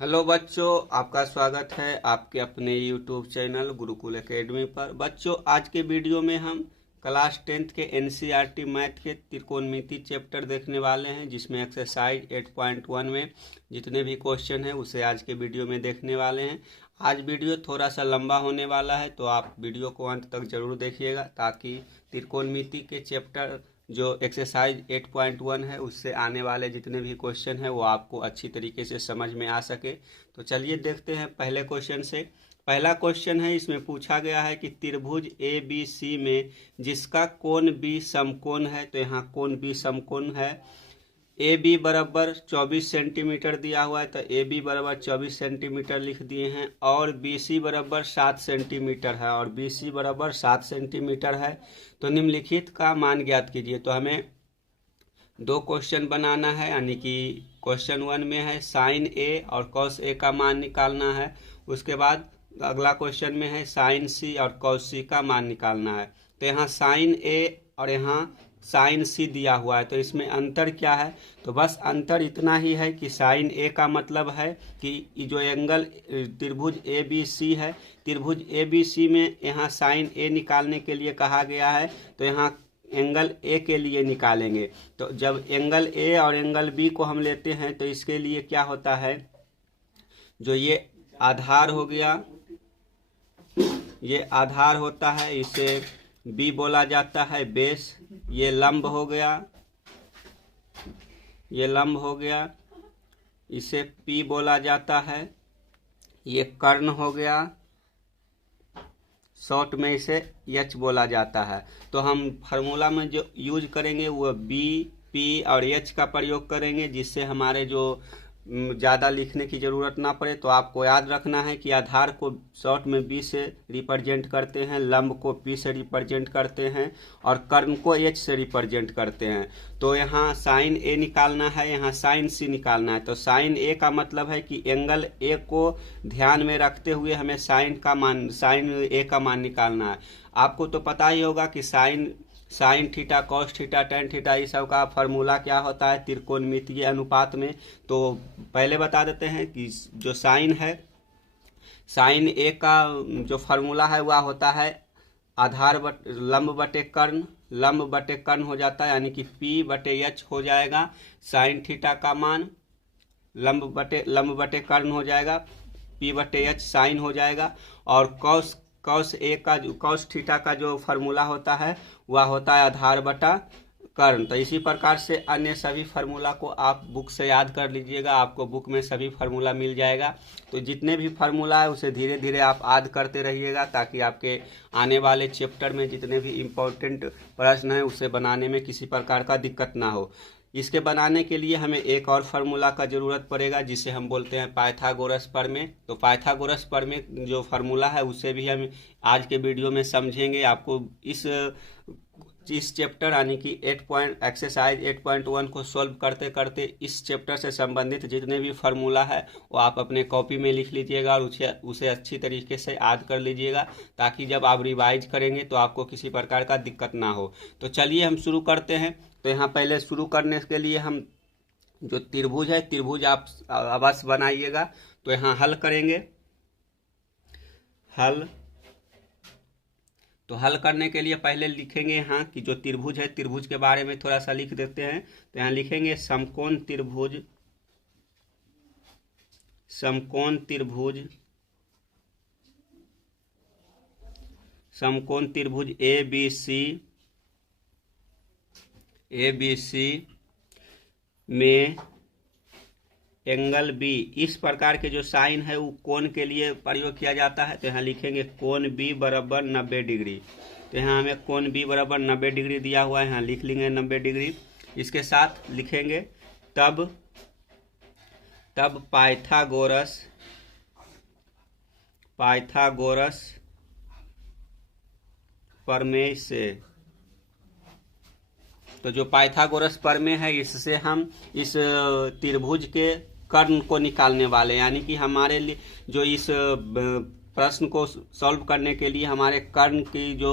Hello बच्चों, आपका स्वागत है आपके अपने यूट्यूब चैनल गुरुकुल एकेडमी पर। बच्चों, आज के वीडियो में हम क्लास 10th के एनसीईआरटी मैथ के त्रिकोणमिति चैप्टर देखने वाले हैं, जिसमें एक्सरसाइज 8.1 में जितने भी क्वेश्चन हैं उसे आज के वीडियो में देखने वाले हैं। आज वीडियो थोड़ा सा लंबा होने वाला है, तो आप वीडियो को अंत तक जरूर देखिएगा ताकि त्रिकोणमिति के चैप्टर जो एक्सरसाइज 8.1 है उससे आने वाले जितने भी क्वेश्चन हैं वो आपको अच्छी तरीके से समझ में आ सके। तो चलिए देखते हैं पहले क्वेश्चन से। पहला क्वेश्चन है, इसमें पूछा गया है कि त्रिभुज ए बी सी में जिसका कोण बी समकोण है। तो यहाँ कोण बी समकोण है। ए बी बराबर 24 सेंटीमीटर दिया हुआ है, तो ए बी बराबर 24 सेंटीमीटर लिख दिए हैं। और बी सी बराबर 7 सेंटीमीटर है, और बी सी बराबर 7 सेंटीमीटर है। तो निम्नलिखित का मान ज्ञात कीजिए। तो हमें दो क्वेश्चन बनाना है, यानी कि क्वेश्चन 1 में है साइन ए और कॉस ए का मान निकालना है। उसके बाद अगला क्वेश्चन में है साइन सी और कॉस सी का मान निकालना है। तो यहाँ साइन ए और यहाँ साइन सी दिया हुआ है, तो इसमें अंतर क्या है? तो बस अंतर इतना ही है कि साइन ए का मतलब है कि जो एंगल त्रिभुज ए बी सी है, त्रिभुज ए बी सी में यहाँ साइन ए निकालने के लिए कहा गया है, तो यहाँ एंगल ए के लिए निकालेंगे। तो जब एंगल ए और एंगल बी को हम लेते हैं तो इसके लिए क्या होता है, जो ये आधार हो गया, ये आधार होता है, इसे बी बोला जाता है बेस। ये लंब हो गया, ये लंब हो गया, इसे पी बोला जाता है। ये कर्ण हो गया, शॉर्ट में इसे एच बोला जाता है। तो हम फार्मूला में जो यूज करेंगे वो बी, पी और एच का प्रयोग करेंगे, जिससे हमारे जो ज़्यादा लिखने की ज़रूरत ना पड़े। तो आपको याद रखना है कि आधार को शॉर्ट में बी से रिप्रेजेंट करते हैं, लंब को पी से रिप्रेजेंट करते हैं और कर्ण को एच से रिप्रेजेंट करते हैं। तो यहाँ साइन ए निकालना है, यहाँ साइन सी निकालना है। तो साइन ए का मतलब है कि एंगल ए को ध्यान में रखते हुए हमें साइन ए का मान निकालना है। आपको तो पता ही होगा कि sine theta, cos theta, tan theta, ये सब का फार्मूला क्या होता है त्रिकोणमितीय अनुपात में। तो पहले बता देते हैं कि जो साइन है, साइन ए का जो फार्मूला है वह होता है आधार लंब बटे कर्ण, लंब बटे कर्ण हो जाता है, यानी कि पी बटे एच हो जाएगा। साइन थीटा का मान लंब बटे कर्ण हो जाएगा, पी बटे एच साइन हो जाएगा। और कॉस थीटा का जो फार्मूला होता है वह होता है आधार बटा कर्ण। तो इसी प्रकार से अन्य सभी फार्मूला को आप बुक से याद कर लीजिएगा, आपको बुक में सभी फार्मूला मिल जाएगा। तो जितने भी फार्मूला है उसे धीरे धीरे आप याद करते रहिएगा, ताकि आपके आने वाले चैप्टर में जितने भी इम्पोर्टेंट प्रश्न हैं उसे बनाने में किसी प्रकार का दिक्कत ना हो। इसके बनाने के लिए हमें एक और फार्मूला का ज़रूरत पड़ेगा, जिसे हम बोलते हैं पाइथागोरस प्रमेय। तो पाइथागोरस प्रमेय जो फार्मूला है उसे भी हम आज के वीडियो में समझेंगे। आपको इस चैप्टर यानी कि एक्सरसाइज 8.1 को सॉल्व करते करते इस चैप्टर से संबंधित जितने भी फार्मूला है वो आप अपने कॉपी में लिख लीजिएगा और उसे अच्छी तरीके से याद कर लीजिएगा, ताकि जब आप रिवाइज करेंगे तो आपको किसी प्रकार का दिक्कत ना हो। तो चलिए हम शुरू करते हैं। तो यहाँ पहले शुरू करने के लिए हम जो त्रिभुज है, त्रिभुज आप अवश्य बनाइएगा। तो यहाँ हल करेंगे, तो हल करने के लिए पहले लिखेंगे यहाँ कि जो त्रिभुज है, त्रिभुज के बारे में थोड़ा सा लिख देते हैं। तो यहाँ लिखेंगे समकोण त्रिभुज, समकोण त्रिभुज, समकोण त्रिभुज ए बी सी में एंगल बी, इस प्रकार के जो साइन है वो कोण के लिए प्रयोग किया जाता है। तो यहाँ लिखेंगे कोण बी बराबर 90 डिग्री। तो यहाँ हमें कोण बी बराबर 90 डिग्री दिया हुआ है, यहाँ लिख लेंगे 90 डिग्री। इसके साथ लिखेंगे तब पाइथागोरस प्रमेय से, तो जो पाइथागोरस प्रमेय है इससे हम इस त्रिभुज के कर्ण को निकालने वाले, यानी कि हमारे लिए जो इस प्रश्न को सॉल्व करने के लिए हमारे कर्ण की जो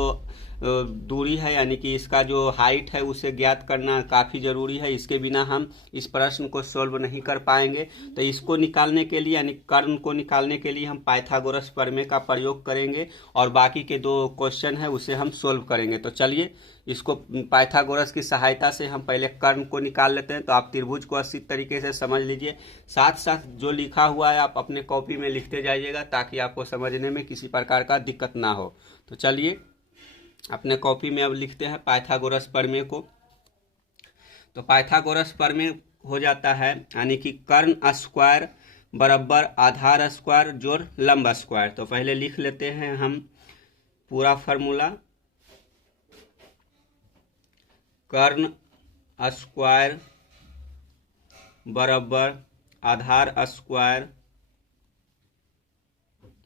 दूरी है यानी कि इसका जो हाइट है उसे ज्ञात करना काफ़ी ज़रूरी है। इसके बिना हम इस प्रश्न को सॉल्व नहीं कर पाएंगे। तो इसको निकालने के लिए यानी कर्ण को निकालने के लिए हम पाइथागोरस प्रमेय का प्रयोग करेंगे और बाकी के दो क्वेश्चन है उसे हम सोल्व करेंगे। तो चलिए इसको पाइथागोरस की सहायता से हम पहले कर्ण को निकाल लेते हैं। तो आप त्रिभुज को अच्छी तरीके से समझ लीजिए, साथ साथ जो लिखा हुआ है आप अपने कॉपी में लिखते जाइएगा ताकि आपको समझने में किसी प्रकार का दिक्कत ना हो। तो चलिए अपने कॉपी में अब लिखते हैं पाइथागोरस प्रमेय को। तो पाइथागोरस प्रमेय हो जाता है यानी कि कर्ण स्क्वायर बराबर आधार स्क्वायर जोड़ लंब स्क्वायर। तो पहले लिख लेते हैं हम पूरा फार्मूला। कर्ण स्क्वायर बराबर आधार स्क्वायर,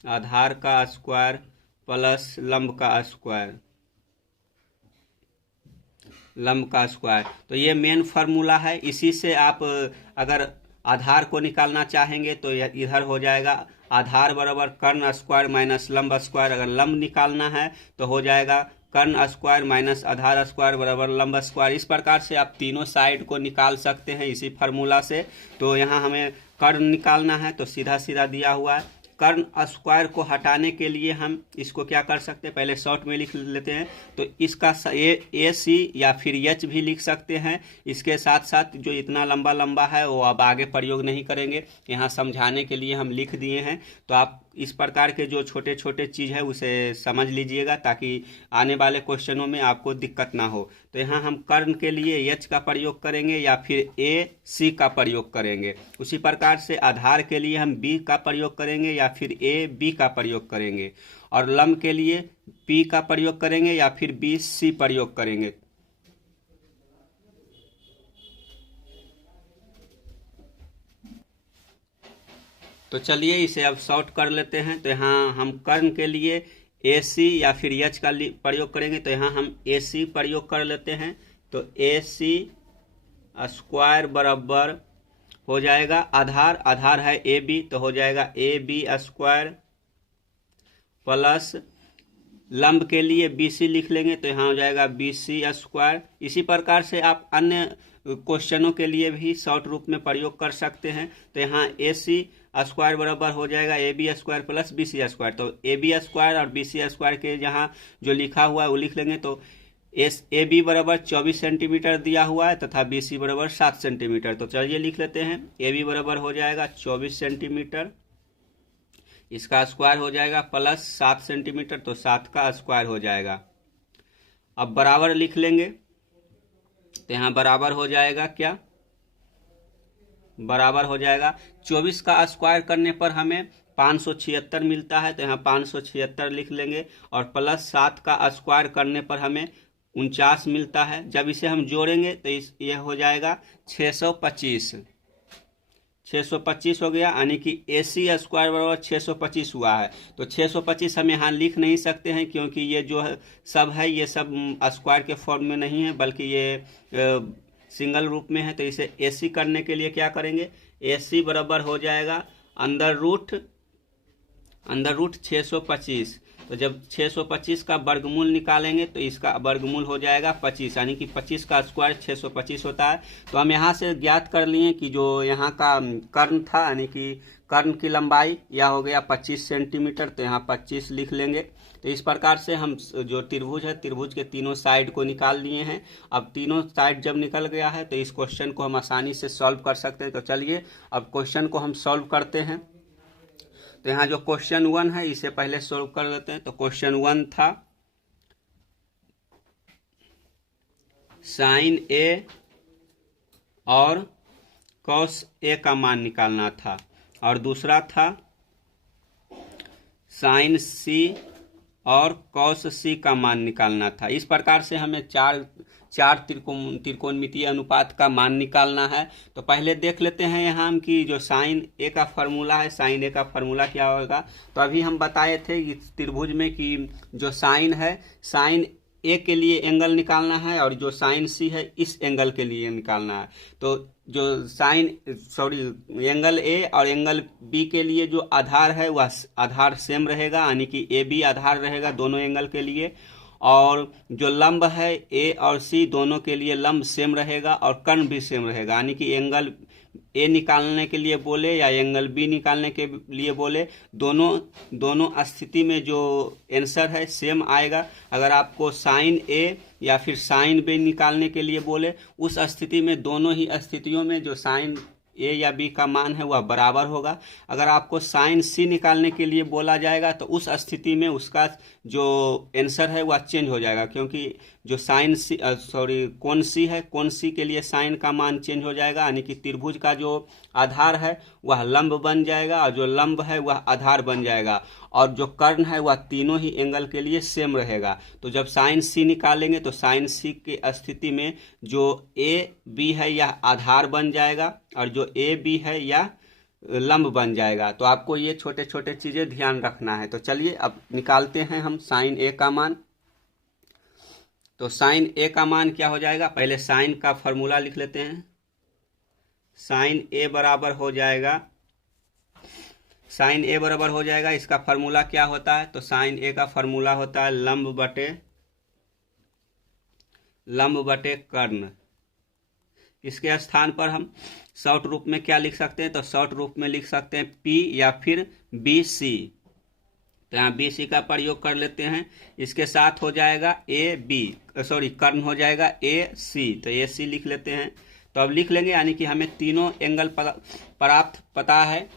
आधार का स्क्वायर प्लस लंब का स्क्वायर, लंब का स्क्वायर। तो ये मेन फार्मूला है। इसी से आप अगर आधार को निकालना चाहेंगे तो इधर हो जाएगा आधार बराबर कर्ण स्क्वायर माइनस लंब स्क्वायर। अगर लंब निकालना है तो हो जाएगा कर्ण स्क्वायर माइनस आधार स्क्वायर बराबर लंब स्क्वायर। इस प्रकार से आप तीनों साइड को निकाल सकते हैं इसी फार्मूला से। तो यहाँ हमें कर्ण निकालना है तो सीधा सीधा दिया हुआ है। कर्ण स्क्वायर को हटाने के लिए हम इसको क्या कर सकते हैं, पहले शॉर्ट में लिख लेते हैं। तो इसका ए सी या फिर एच भी लिख सकते हैं। इसके साथ साथ जो इतना लंबा लंबा है वो अब आगे प्रयोग नहीं करेंगे, यहाँ समझाने के लिए हम लिख दिए हैं। तो आप इस प्रकार के जो छोटे छोटे चीज़ है उसे समझ लीजिएगा ताकि आने वाले क्वेश्चनों में आपको दिक्कत ना हो। तो यहाँ हम कर्ण के लिए एच का प्रयोग करेंगे या फिर ए सी का प्रयोग करेंगे। उसी प्रकार से आधार के लिए हम बी का प्रयोग करेंगे या फिर ए बी का प्रयोग करेंगे, और लंब के लिए पी का प्रयोग करेंगे या फिर बी सी प्रयोग करेंगे। तो चलिए इसे अब शॉर्ट कर लेते हैं। तो यहाँ हम कर्ण के लिए ए सी या फिर एच का प्रयोग करेंगे। तो यहाँ हम ए सी प्रयोग कर लेते हैं। तो ए सी स्क्वायर बराबर हो जाएगा आधार, आधार है ए बी तो हो जाएगा ए बी स्क्वायर प्लस लंब के लिए बी सी लिख लेंगे तो यहाँ हो जाएगा बी सी स्क्वायर। इसी प्रकार से आप अन्य क्वेश्चनों के लिए भी शॉर्ट रूप में प्रयोग कर सकते हैं। तो यहाँ ए सी स्क्वायर बराबर हो जाएगा A B square plus B C square. तो ए बी स्क्वायर और बी सी स्क्वायर के यहाँ जो लिखा हुआ है वो लिख लेंगे। तो ए बी बराबर 24 सेंटीमीटर दिया हुआ है तथा बी सी बराबर 7 सेंटीमीटर। तो चलिए लिख लेते हैं ए बी बराबर हो जाएगा 24 सेंटीमीटर, इसका स्क्वायर हो जाएगा प्लस 7 सेंटीमीटर तो 7 का स्क्वायर हो जाएगा। अब बराबर लिख लेंगे तो यहाँ बराबर हो जाएगा क्या, बराबर हो जाएगा 24 का स्क्वायर करने पर हमें 576 मिलता है। तो यहाँ 576 लिख लेंगे और प्लस 7 का स्क्वायर करने पर हमें 49 मिलता है। जब इसे हम जोड़ेंगे तो ये हो जाएगा 625, 625 हो गया यानी कि ए सी स्क्वायर बराबर 625 हुआ है। तो 625 हम यहाँ लिख नहीं सकते हैं क्योंकि ये जो है सब है ये सब स्क्वायर के फॉर्म में नहीं है बल्कि ये सिंगल रूप में है। तो इसे ए सी करने के लिए क्या करेंगे, ए सी बराबर हो जाएगा अंदर रूट 625। तो जब 625 का वर्गमूल निकालेंगे तो इसका वर्गमूल हो जाएगा 25 यानी कि 25 का स्क्वायर 625 होता है। तो हम यहाँ से ज्ञात कर लिए कि जो यहाँ का कर्ण था यानी कि कर्ण की लंबाई यह हो गया 25 सेंटीमीटर। तो यहाँ 25 लिख लेंगे। तो इस प्रकार से हम जो त्रिभुज है त्रिभुज के तीनों साइड को निकाल लिए हैं। अब तीनों साइड जब निकल गया है तो इस क्वेश्चन को हम आसानी से सॉल्व कर सकते हैं। तो चलिए अब क्वेश्चन को हम सॉल्व करते हैं। तो यहाँ जो क्वेश्चन 1 है इसे पहले सॉल्व कर लेते हैं। तो क्वेश्चन 1 था साइन ए और कॉस ए का मान निकालना था, और दूसरा था साइन सी और कॉस सी का मान निकालना था। इस प्रकार से हमें चार त्रिकोणमितीय अनुपात का मान निकालना है। तो पहले देख लेते हैं यहाँ हम कि जो साइन ए का फार्मूला है, साइन ए का फार्मूला क्या होगा। तो अभी हम बताए थे इस त्रिभुज में कि जो साइन है, साइन ए के लिए एंगल निकालना है और जो साइन सी है इस एंगल के लिए निकालना है। तो जो एंगल ए और एंगल बी के लिए जो आधार है वह आधार सेम रहेगा यानी कि ए बी आधार रहेगा दोनों एंगल के लिए। और जो लंब है ए और सी दोनों के लिए लंब सेम रहेगा और कर्ण भी सेम रहेगा, यानी कि एंगल ए निकालने के लिए बोले या एंगल बी निकालने के लिए बोले, दोनों स्थिति में जो आंसर है सेम आएगा। अगर आपको साइन ए या फिर साइन बी निकालने के लिए बोले, उस स्थिति में दोनों ही स्थितियों में जो साइन ए या बी का मान है वह बराबर होगा। अगर आपको साइन सी निकालने के लिए बोला जाएगा तो उस स्थिति में उसका जो आंसर है वह चेंज हो जाएगा, क्योंकि जो साइन सी कोण सी है, कोण सी के लिए साइन का मान चेंज हो जाएगा, यानी कि त्रिभुज का जो आधार है वह लंब बन जाएगा और जो लंब है वह आधार बन जाएगा, और जो कर्ण है वह तीनों ही एंगल के लिए सेम रहेगा। तो जब साइन सी निकालेंगे तो साइन सी की स्थिति में जो ए बी है यह आधार बन जाएगा और जो ए बी है यह लंब बन जाएगा। तो आपको ये छोटे छोटे चीज़ें ध्यान रखना है। तो चलिए अब निकालते हैं हम साइन ए का मान। तो साइन ए का मान क्या हो जाएगा, पहले साइन का फॉर्मूला लिख लेते हैं। साइन ए बराबर हो जाएगा, साइन ए बराबर हो जाएगा, इसका फार्मूला क्या होता है, तो साइन ए का फार्मूला होता है लंब बटे कर्ण। इसके स्थान पर हम शॉर्ट रूप में क्या लिख सकते हैं, तो शॉर्ट रूप में लिख सकते हैं पी या फिर बी सी। तो यहाँ बी सी का प्रयोग कर लेते हैं। इसके साथ हो जाएगा ए बी कर्ण हो जाएगा ए सी, तो ए सी लिख लेते हैं। तो अब लिख लेंगे, यानी कि हमें तीनों एंगल प्राप्त पता है।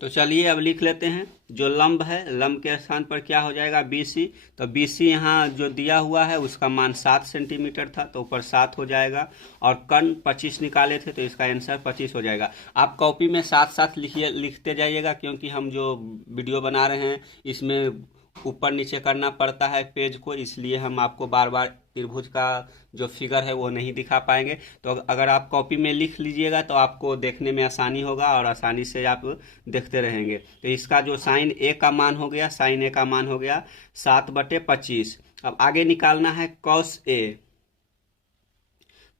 तो चलिए अब लिख लेते हैं। जो लंब है, लंब के स्थान पर क्या हो जाएगा बी सी। तो बी सी यहाँ जो दिया हुआ है उसका मान 7 सेंटीमीटर था, तो ऊपर 7 हो जाएगा, और कर्ण 25 निकाले थे तो इसका आंसर 25 हो जाएगा। आप कॉपी में साथ साथ लिखते जाइएगा, क्योंकि हम जो वीडियो बना रहे हैं इसमें ऊपर नीचे करना पड़ता है पेज को, इसलिए हम आपको बार बार त्रिभुज का जो फिगर है वो नहीं दिखा पाएंगे। तो अगर आप कॉपी में लिख लीजिएगा तो आपको देखने में आसानी होगा और आसानी से आप देखते रहेंगे। तो इसका जो साइन ए का मान हो गया, साइन ए का मान हो गया 7/25। अब आगे निकालना है कॉस ए।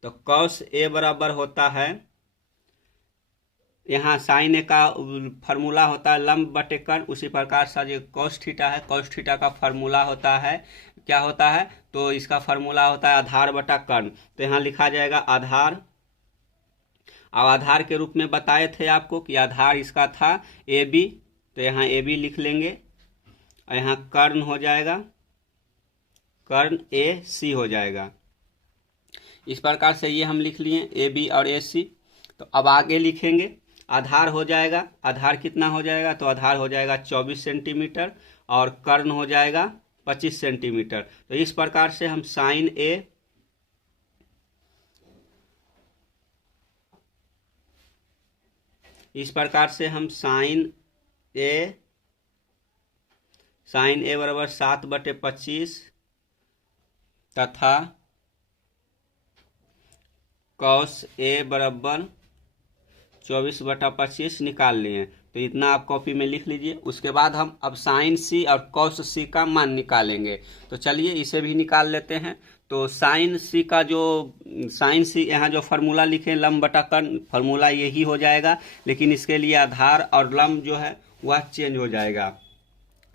तो कॉस ए बराबर होता है, यहाँ साइन ए का फार्मूला होता है लंब बटे कर्ण, उसी प्रकार से जो कॉस थीटा है, कॉस थीटा का फार्मूला होता है क्या होता है, तो इसका फार्मूला होता है आधार बटा कर्ण। तो यहाँ लिखा जाएगा आधार। अब आधार के रूप में बताए थे आपको कि आधार इसका था ए बी, तो यहाँ ए बी लिख लेंगे, और यहाँ कर्ण हो जाएगा, कर्ण ए सी हो जाएगा। इस प्रकार से ये हम लिख लिए ए बी और ए सी। तो अब आगे लिखेंगे, आधार हो जाएगा, आधार कितना हो जाएगा, तो आधार हो जाएगा 24 सेंटीमीटर और कर्ण हो जाएगा 25 सेंटीमीटर। तो इस प्रकार से हम साइन ए बराबर 7/25 तथा कॉस ए बराबर 24/25 निकाल लिए। तो इतना आप कॉपी में लिख लीजिए। उसके बाद हम अब साइन सी और कॉस सी का मान निकालेंगे। तो चलिए इसे भी निकाल लेते हैं। तो साइन सी यहाँ जो फार्मूला लिखे लंब बटा कर्ण, फार्मूला यही हो जाएगा, लेकिन इसके लिए आधार और लंब जो है वह चेंज हो जाएगा।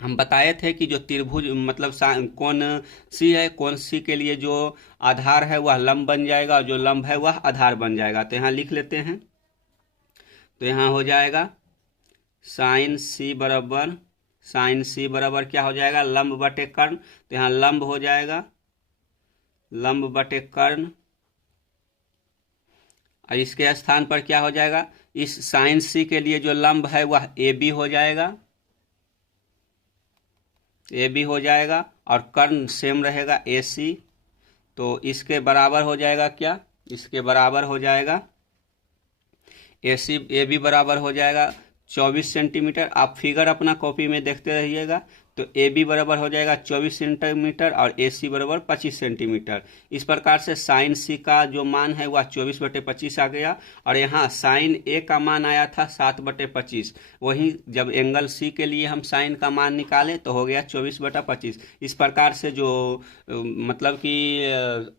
हम बताए थे कि जो त्रिभुज मतलब कोण सी है, कोण सी के लिए जो आधार है वह लंब बन जाएगा और जो लंब है वह आधार बन जाएगा। तो यहाँ लिख लेते हैं। तो यहाँ हो जाएगा साइन सी बराबर क्या हो जाएगा, लंब बटे कर्ण। तो यहाँ लंब हो जाएगा लंब बटे कर्ण, और इसके स्थान पर क्या हो जाएगा, इस साइन सी के लिए जो लंब है वह ए बी हो जाएगा, ए बी हो जाएगा, और कर्ण सेम रहेगा ए सी। तो इसके बराबर हो जाएगा क्या, इसके बराबर हो जाएगा ए बी बराबर हो जाएगा 24 सेंटीमीटर। आप फिगर अपना कॉपी में देखते रहिएगा। तो ए बी बराबर हो जाएगा 24 सेंटीमीटर और ए सी बराबर 25 सेंटीमीटर। इस प्रकार से साइन सी का जो मान है वह 24/25 आ गया, और यहाँ साइन ए का मान आया था 7/25। वहीं जब एंगल सी के लिए हम साइन का मान निकालें तो हो गया 24/25। इस प्रकार से जो मतलब कि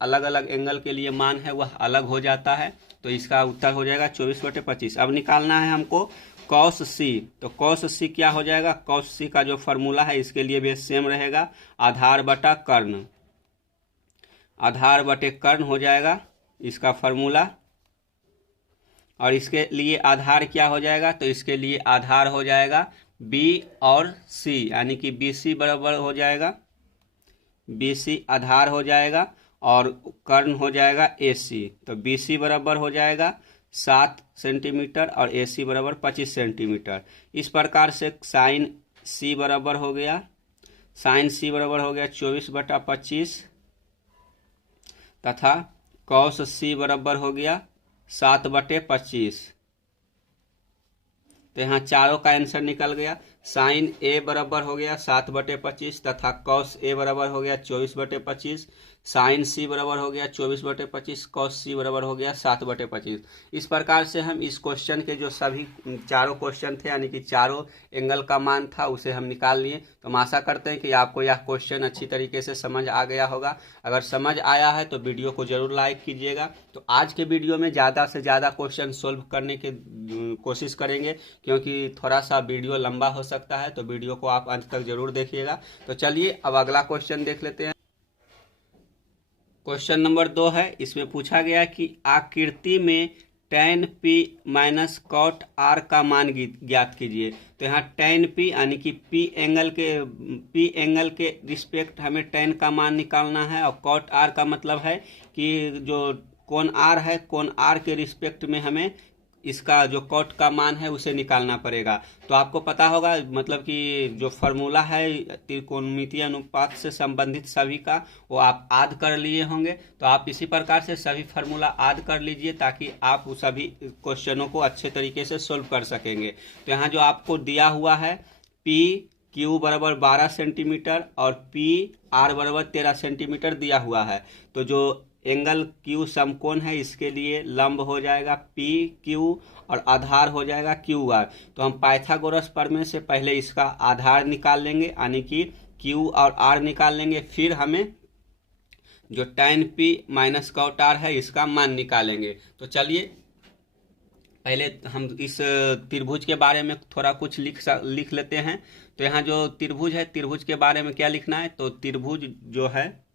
अलग अलग एंगल के लिए मान है वह अलग हो जाता है। तो इसका उत्तर हो जाएगा 24/25। अब निकालना है हमको कॉस सी, तो कॉस सी क्या हो जाएगा, कॉस सी का जो फॉर्मूला है इसके लिए भी सेम रहेगा, आधार बटा कर्ण, आधार बटे कर्ण हो जाएगा इसका फॉर्मूला। और इसके लिए आधार क्या हो जाएगा, तो इसके लिए आधार हो जाएगा बी और सी, यानी कि बी सी बराबर हो जाएगा, बी सी आधार हो जाएगा और कर्ण हो जाएगा ए सी। तो बी सी बराबर हो जाएगा 7 सेंटीमीटर और ए सी बराबर 25 सेंटीमीटर। इस प्रकार से साइन सी बराबर हो गया, साइन सी बराबर हो गया 24/25 तथा कॉस सी बराबर हो गया 7/25। तो यहाँ चारों का आंसर निकल गया। साइन ए बराबर हो गया 7/25 तथा कॉस ए बराबर हो गया 24/25, साइन सी बराबर हो गया 24/25, कॉस सी बराबर हो गया 7/25। इस प्रकार से हम इस क्वेश्चन के जो सभी चारों क्वेश्चन थे यानी कि चारों एंगल का मान था उसे हम निकाल लिए। तो हम आशा करते हैं कि आपको यह क्वेश्चन अच्छी तरीके से समझ आ गया होगा। अगर समझ आया है तो वीडियो को जरूर लाइक कीजिएगा। तो आज के वीडियो में ज़्यादा से ज़्यादा क्वेश्चन सोल्व करने की कोशिश करेंगे, क्योंकि थोड़ा सा वीडियो लंबा हो सकता है, तो वीडियो को आप अंत तक जरूर देखिएगा। तो चलिए अब अगला क्वेश्चन देख लेते हैं। क्वेश्चन नंबर 2 है। इसमें पूछा गया कि आकृति में tan p minus cot r का मान ज्ञात कीजिए। तो यहाँ tan p यानी कि p एंगल के रिस्पेक्ट हमें tan का मान निकालना है, और कॉट r का मतलब है कि जो कोण r है, कोण r के रिस्पेक्ट में हमें इसका जो कॉट का मान है उसे निकालना पड़ेगा। तो आपको पता होगा मतलब कि जो फार्मूला है त्रिकोणमितीय अनुपात से संबंधित सभी का वो आप याद कर लिए होंगे। तो आप इसी प्रकार से सभी फार्मूला याद कर लीजिए ताकि आप उस सभी क्वेश्चनों को अच्छे तरीके से सोल्व कर सकेंगे। तो यहाँ जो आपको दिया हुआ है पी क्यू बराबर 12 सेंटीमीटर और पी आर बराबर 13 सेंटीमीटर दिया हुआ है। तो जो एंगल क्यू समकोण है इसके लिए लंब हो जाएगा पी क्यू और आधार हो जाएगा क्यू आर। तो हम पाइथागोरस प्रमेय से पहले इसका आधार निकाल लेंगे यानी कि क्यू और आर निकाल लेंगे, फिर हमें जो tan p minus cot r है इसका मान निकालेंगे। तो चलिए पहले हम इस त्रिभुज के बारे में थोड़ा कुछ लिख लेते हैं। तो यहाँ जो त्रिभुज है, त्रिभुज के बारे में क्या लिखना है, तो त्रिभुज जो है,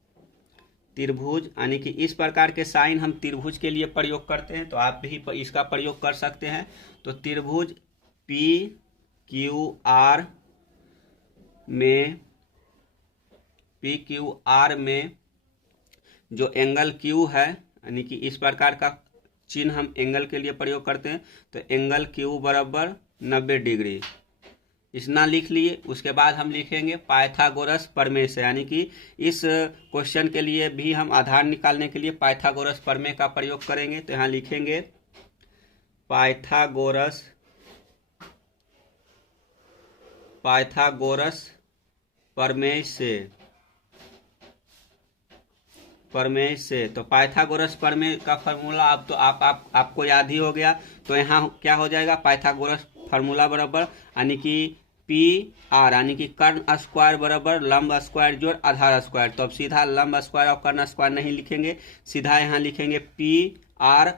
त्रिभुज यानी कि इस प्रकार के साइन हम त्रिभुज के लिए प्रयोग करते हैं, तो आप भी इसका प्रयोग कर सकते हैं। तो त्रिभुज पी क्यू आर में जो एंगल क्यू है यानी कि इस प्रकार का चिन्ह हम एंगल के लिए प्रयोग करते हैं। तो एंगल क्यू बराबर 90 डिग्री इतना लिख लिए। उसके बाद हम लिखेंगे पाइथागोरस प्रमेय से, यानी कि इस क्वेश्चन के लिए भी हम आधार निकालने के लिए पाइथागोरस प्रमेय का प्रयोग करेंगे। तो यहाँ लिखेंगे पाइथागोरस प्रमेय से। तो पाइथागोरस प्रमेय का फॉर्मूला अब तो आपको याद ही हो गया। तो यहाँ क्या हो जाएगा, पाइथागोरस फार्मूला बराबर यानी कि पी आर यानी कि कर्ण स्क्वायर बराबर लंब स्क्वायर जोड़ आधार स्क्वायर। तो अब सीधा लंब स्क्वायर और कर्ण स्क्वायर नहीं लिखेंगे, सीधा यहाँ लिखेंगे पी आर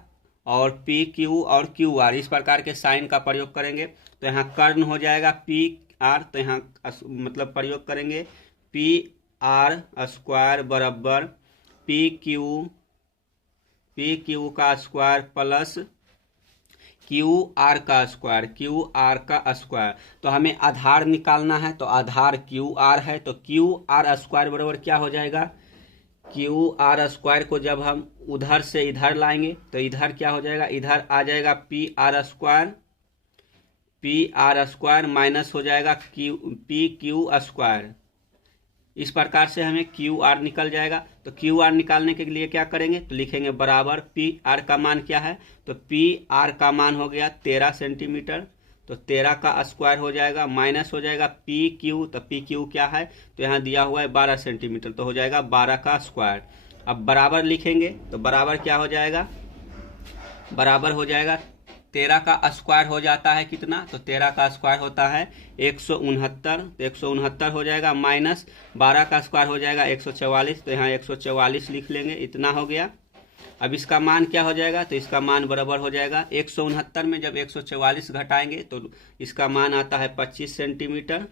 और पी क्यू और क्यू आर, इस प्रकार के साइन का प्रयोग करेंगे। तो यहाँ कर्ण हो जाएगा पी आर, तो यहाँ मतलब प्रयोग करेंगे पी आर स्क्वायर बराबर पी क्यू का स्क्वायर प्लस क्यू आर का स्क्वायर। तो हमें आधार निकालना है, तो आधार क्यू आर है। तो क्यू आर स्क्वायर बराबर क्या हो जाएगा, क्यू आर स्क्वायर को जब हम उधर से इधर लाएंगे तो इधर क्या हो जाएगा, इधर आ जाएगा पी आर स्क्वायर माइनस हो जाएगा पी क्यू स्क्वायर। इस प्रकार से हमें क्यू आर निकल जाएगा। तो क्यू आर निकालने के लिए क्या करेंगे, तो लिखेंगे बराबर पी आर का मान क्या है, तो पी आर का मान हो गया 13 सेंटीमीटर। तो 13 का स्क्वायर हो जाएगा माइनस हो जाएगा पी क्यू, तो पी क्यू क्या है, तो यहाँ दिया हुआ है 12 सेंटीमीटर, तो हो जाएगा 12 का स्क्वायर। अब बराबर लिखेंगे तो बराबर क्या हो जाएगा, बराबर हो जाएगा 13 का स्क्वायर हो जाता है कितना, तो 13 का स्क्वायर होता है 169, तो 169 हो जाएगा माइनस 12 का स्क्वायर हो जाएगा 144, तो यहाँ 144 लिख लेंगे, इतना हो गया। अब इसका मान क्या हो जाएगा, तो इसका मान बराबर हो जाएगा 169 में जब 144 घटाएंगे तो इसका मान आता है 25 सेंटीमीटर।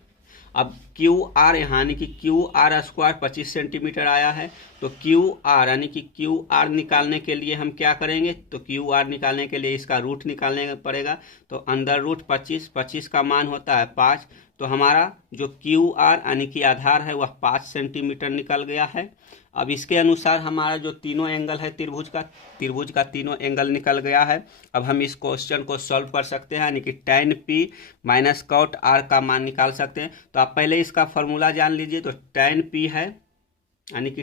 अब क्यू आर यानी कि क्यू आर स्क्वायर 25 सेंटीमीटर आया है, तो क्यू आर यानी कि क्यू आर निकालने के लिए हम क्या करेंगे, तो क्यू आर निकालने के लिए इसका रूट निकालने पड़ेगा। तो अंदर रूट 25 का मान होता है 5, तो हमारा जो क्यू आर यानी कि आधार है वह 5 सेंटीमीटर निकल गया है। अब इसके अनुसार हमारा जो तीनों एंगल है त्रिभुज का तीनों एंगल निकल गया है। अब हम इस क्वेश्चन को सॉल्व कर सकते हैं, यानी कि tan p minus cot r का मान निकाल सकते हैं। तो आप पहले इसका फॉर्मूला जान लीजिए। तो tan p है यानी कि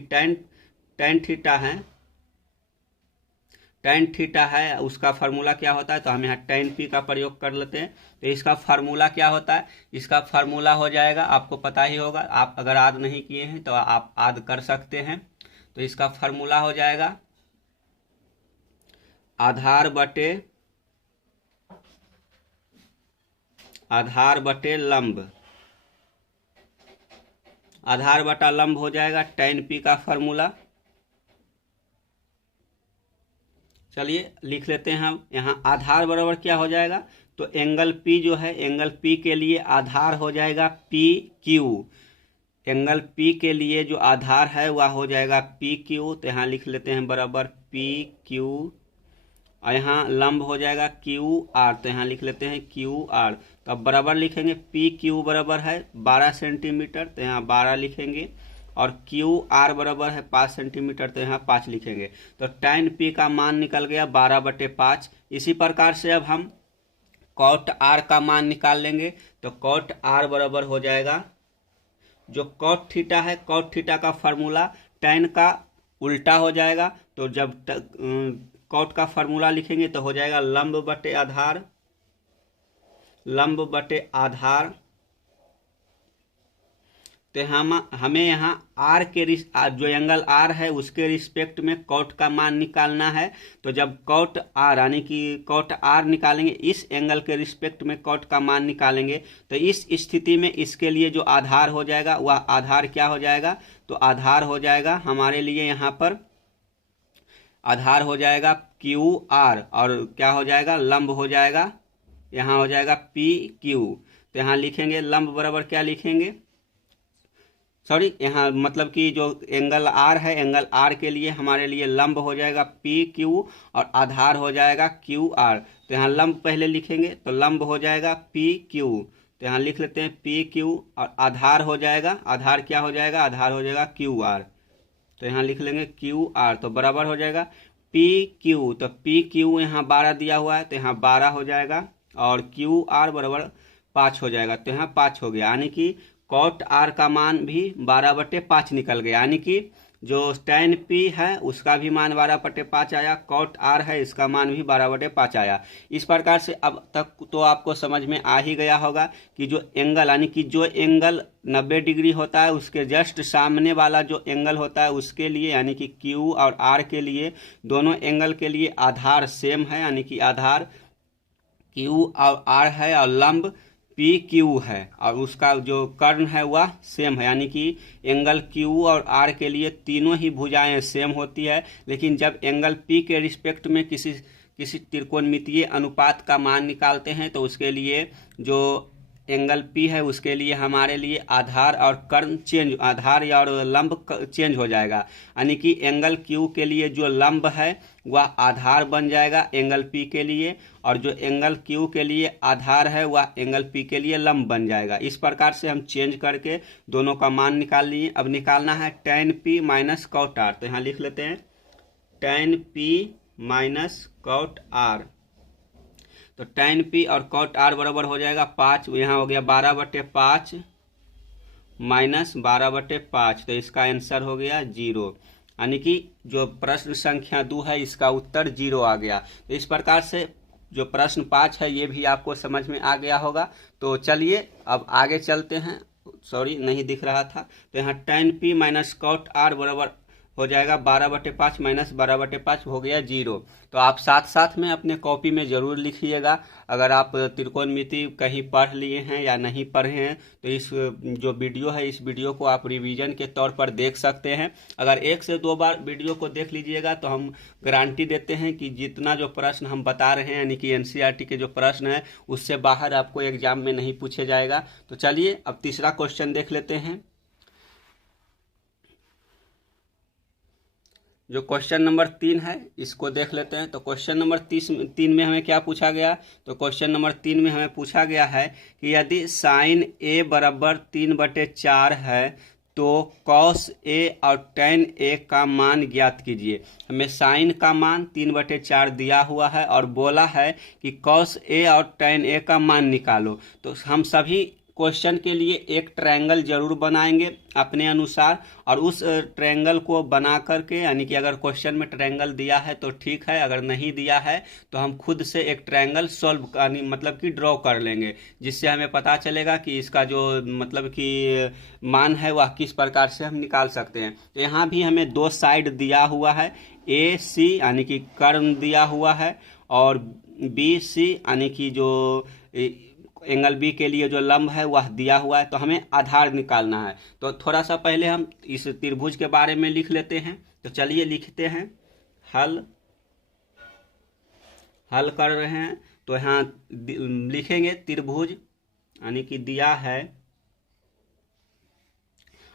tan थीटा है, उसका फार्मूला क्या होता है, तो हम यहाँ tan p का प्रयोग कर लेते हैं। तो इसका फार्मूला क्या होता है, इसका फार्मूला हो जाएगा, आपको पता ही होगा, आप अगर याद नहीं किए हैं तो आप याद कर सकते हैं। तो इसका फार्मूला हो जाएगा आधार बटे लंब, आधार बटा लंब हो जाएगा tan p का फार्मूला। चलिए लिख लेते हैं हम। यहाँ आधार बराबर क्या हो जाएगा, तो एंगल P जो है, एंगल P के लिए आधार हो जाएगा PQ। एंगल P के लिए जो आधार है वह हो जाएगा PQ। तो यहाँ लिख लेते हैं बराबर PQ, और यहाँ लंब हो जाएगा QR। तो यहाँ लिख लेते हैं QR। तो अब बराबर लिखेंगे PQ बराबर है 12 सेंटीमीटर, तो यहाँ 12 लिखेंगे, और QR बराबर है 5 सेंटीमीटर, तो यहाँ 5 लिखेंगे। तो tan p का मान निकल गया 12/5। इसी प्रकार से अब हम cot r का मान निकाल लेंगे। तो cot r बराबर हो जाएगा, जो cot थीटा है, cot थीटा का फार्मूला tan का उल्टा हो जाएगा। तो जब cot का फार्मूला लिखेंगे तो हो जाएगा लंब बटे आधार। तो हमें यहाँ r के जो एंगल r है उसके रिस्पेक्ट में cot का मान निकालना है। तो जब cot r यानी कि cot r निकालेंगे, इस एंगल के रिस्पेक्ट में cot का मान निकालेंगे, तो इस स्थिति में इसके लिए जो आधार हो जाएगा वह आधार क्या हो जाएगा, तो आधार हो जाएगा हमारे लिए यहाँ पर आधार हो जाएगा QR, और क्या हो जाएगा, लंब हो जाएगा, यहाँ हो जाएगा PQ। तो यहाँ लिखेंगे लंब बराबर क्या लिखेंगे, सॉरी यहाँ मतलब कि जो एंगल R है, एंगल R के लिए हमारे लिए लंब हो जाएगा PQ और आधार हो जाएगा QR। तो यहाँ लंब पहले लिखेंगे, तो लंब हो जाएगा PQ। तो यहाँ लिख लेते हैं PQ, और आधार हो जाएगा, आधार क्या हो जाएगा, आधार हो जाएगा QR। तो यहाँ लिख लेंगे QR, तो बराबर हो जाएगा PQ। तो PQ यहाँ 12 दिया हुआ है, तो यहाँ 12 हो जाएगा, और QR बराबर 5 हो जाएगा। तो यहाँ 5 हो गया, यानी कि cot r का मान भी 12/5 निकल गया, यानी कि जो tan p है उसका भी मान 12/5 आया, cot r है इसका मान भी 12/5 आया। इस प्रकार से अब तक तो आपको समझ में आ ही गया होगा कि जो एंगल यानी कि जो एंगल 90 डिग्री होता है उसके जस्ट सामने वाला जो एंगल होता है उसके लिए, यानी कि Q और R के लिए, दोनों एंगल के लिए आधार सेम है, यानी कि आधार Q और R है और लंब PQ है, और उसका जो कर्ण है वह सेम है, यानी कि एंगल Q और R के लिए तीनों ही भुजाएं सेम होती है। लेकिन जब एंगल P के रिस्पेक्ट में किसी त्रिकोणमितीय अनुपात का मान निकालते हैं तो उसके लिए जो एंगल P है उसके लिए हमारे लिए आधार और कर्ण चेंज, आधार और लंब चेंज हो जाएगा, यानी कि एंगल Q के लिए जो लंब है वह आधार बन जाएगा एंगल P के लिए, और जो एंगल Q के लिए आधार है वह एंगल P के लिए लंब बन जाएगा। इस प्रकार से हम चेंज करके दोनों का मान निकाल लिए। अब निकालना है tan p minus cot r। तो यहाँ लिख लेते हैं tan p minus cot r। तो tan p और cot r बराबर हो जाएगा 5, यहाँ हो गया 12/5 माइनस 12/5। तो इसका आंसर हो गया 0, यानी कि जो प्रश्न संख्या 2 है इसका उत्तर 0 आ गया। तो इस प्रकार से जो प्रश्न 5 है ये भी आपको समझ में आ गया होगा। तो चलिए अब आगे चलते हैं, सॉरी नहीं दिख रहा था। तो यहाँ tan p minus cot r बराबर हो जाएगा 12/5 माइनस 12/5 हो गया 0। तो आप साथ साथ में अपने कॉपी में ज़रूर लिखिएगा। अगर आप त्रिकोणमिति कहीं पढ़ लिए हैं या नहीं पढ़े हैं तो इस जो वीडियो है इस वीडियो को आप रिवीजन के तौर पर देख सकते हैं। अगर 1 से 2 बार वीडियो को देख लीजिएगा तो हम गारंटी देते हैं कि जितना जो प्रश्न हम बता रहे हैं यानी कि एनसीईआरटी के जो प्रश्न है उससे बाहर आपको एग्जाम में नहीं पूछे जाएगा। तो चलिए अब तीसरा क्वेश्चन देख लेते हैं। जो क्वेश्चन नंबर 3 है इसको देख लेते हैं। तो क्वेश्चन नंबर 3 में हमें क्या पूछा गया? तो क्वेश्चन नंबर 3 में हमें पूछा गया है कि यदि साइन ए बराबर 3/4 है तो कॉस ए और टेन ए का मान ज्ञात कीजिए। हमें साइन का मान 3/4 दिया हुआ है और बोला है कि कॉस ए और टेन ए का मान निकालो। तो हम सभी क्वेश्चन के लिए एक ट्रायंगल जरूर बनाएंगे अपने अनुसार और उस ट्रायंगल को बना करके यानी कि अगर क्वेश्चन में ट्रायंगल दिया है तो ठीक है, अगर नहीं दिया है तो हम खुद से एक ट्रायंगल सॉल्व मतलब कि ड्रॉ कर लेंगे, जिससे हमें पता चलेगा कि इसका जो मतलब कि मान है वह किस प्रकार से हम निकाल सकते हैं। तो यहाँ भी हमें 2 साइड दिया हुआ है, ए सी यानी कि कर्व दिया हुआ है और बी सी यानी कि जो एंगल बी के लिए जो लंब है वह दिया हुआ है। तो हमें आधार निकालना है। तो थोड़ा सा पहले हम इस त्रिभुज के बारे में लिख लेते हैं। तो चलिए लिखते हैं। हल कर रहे हैं तो यहाँ लिखेंगे त्रिभुज यानी कि दिया है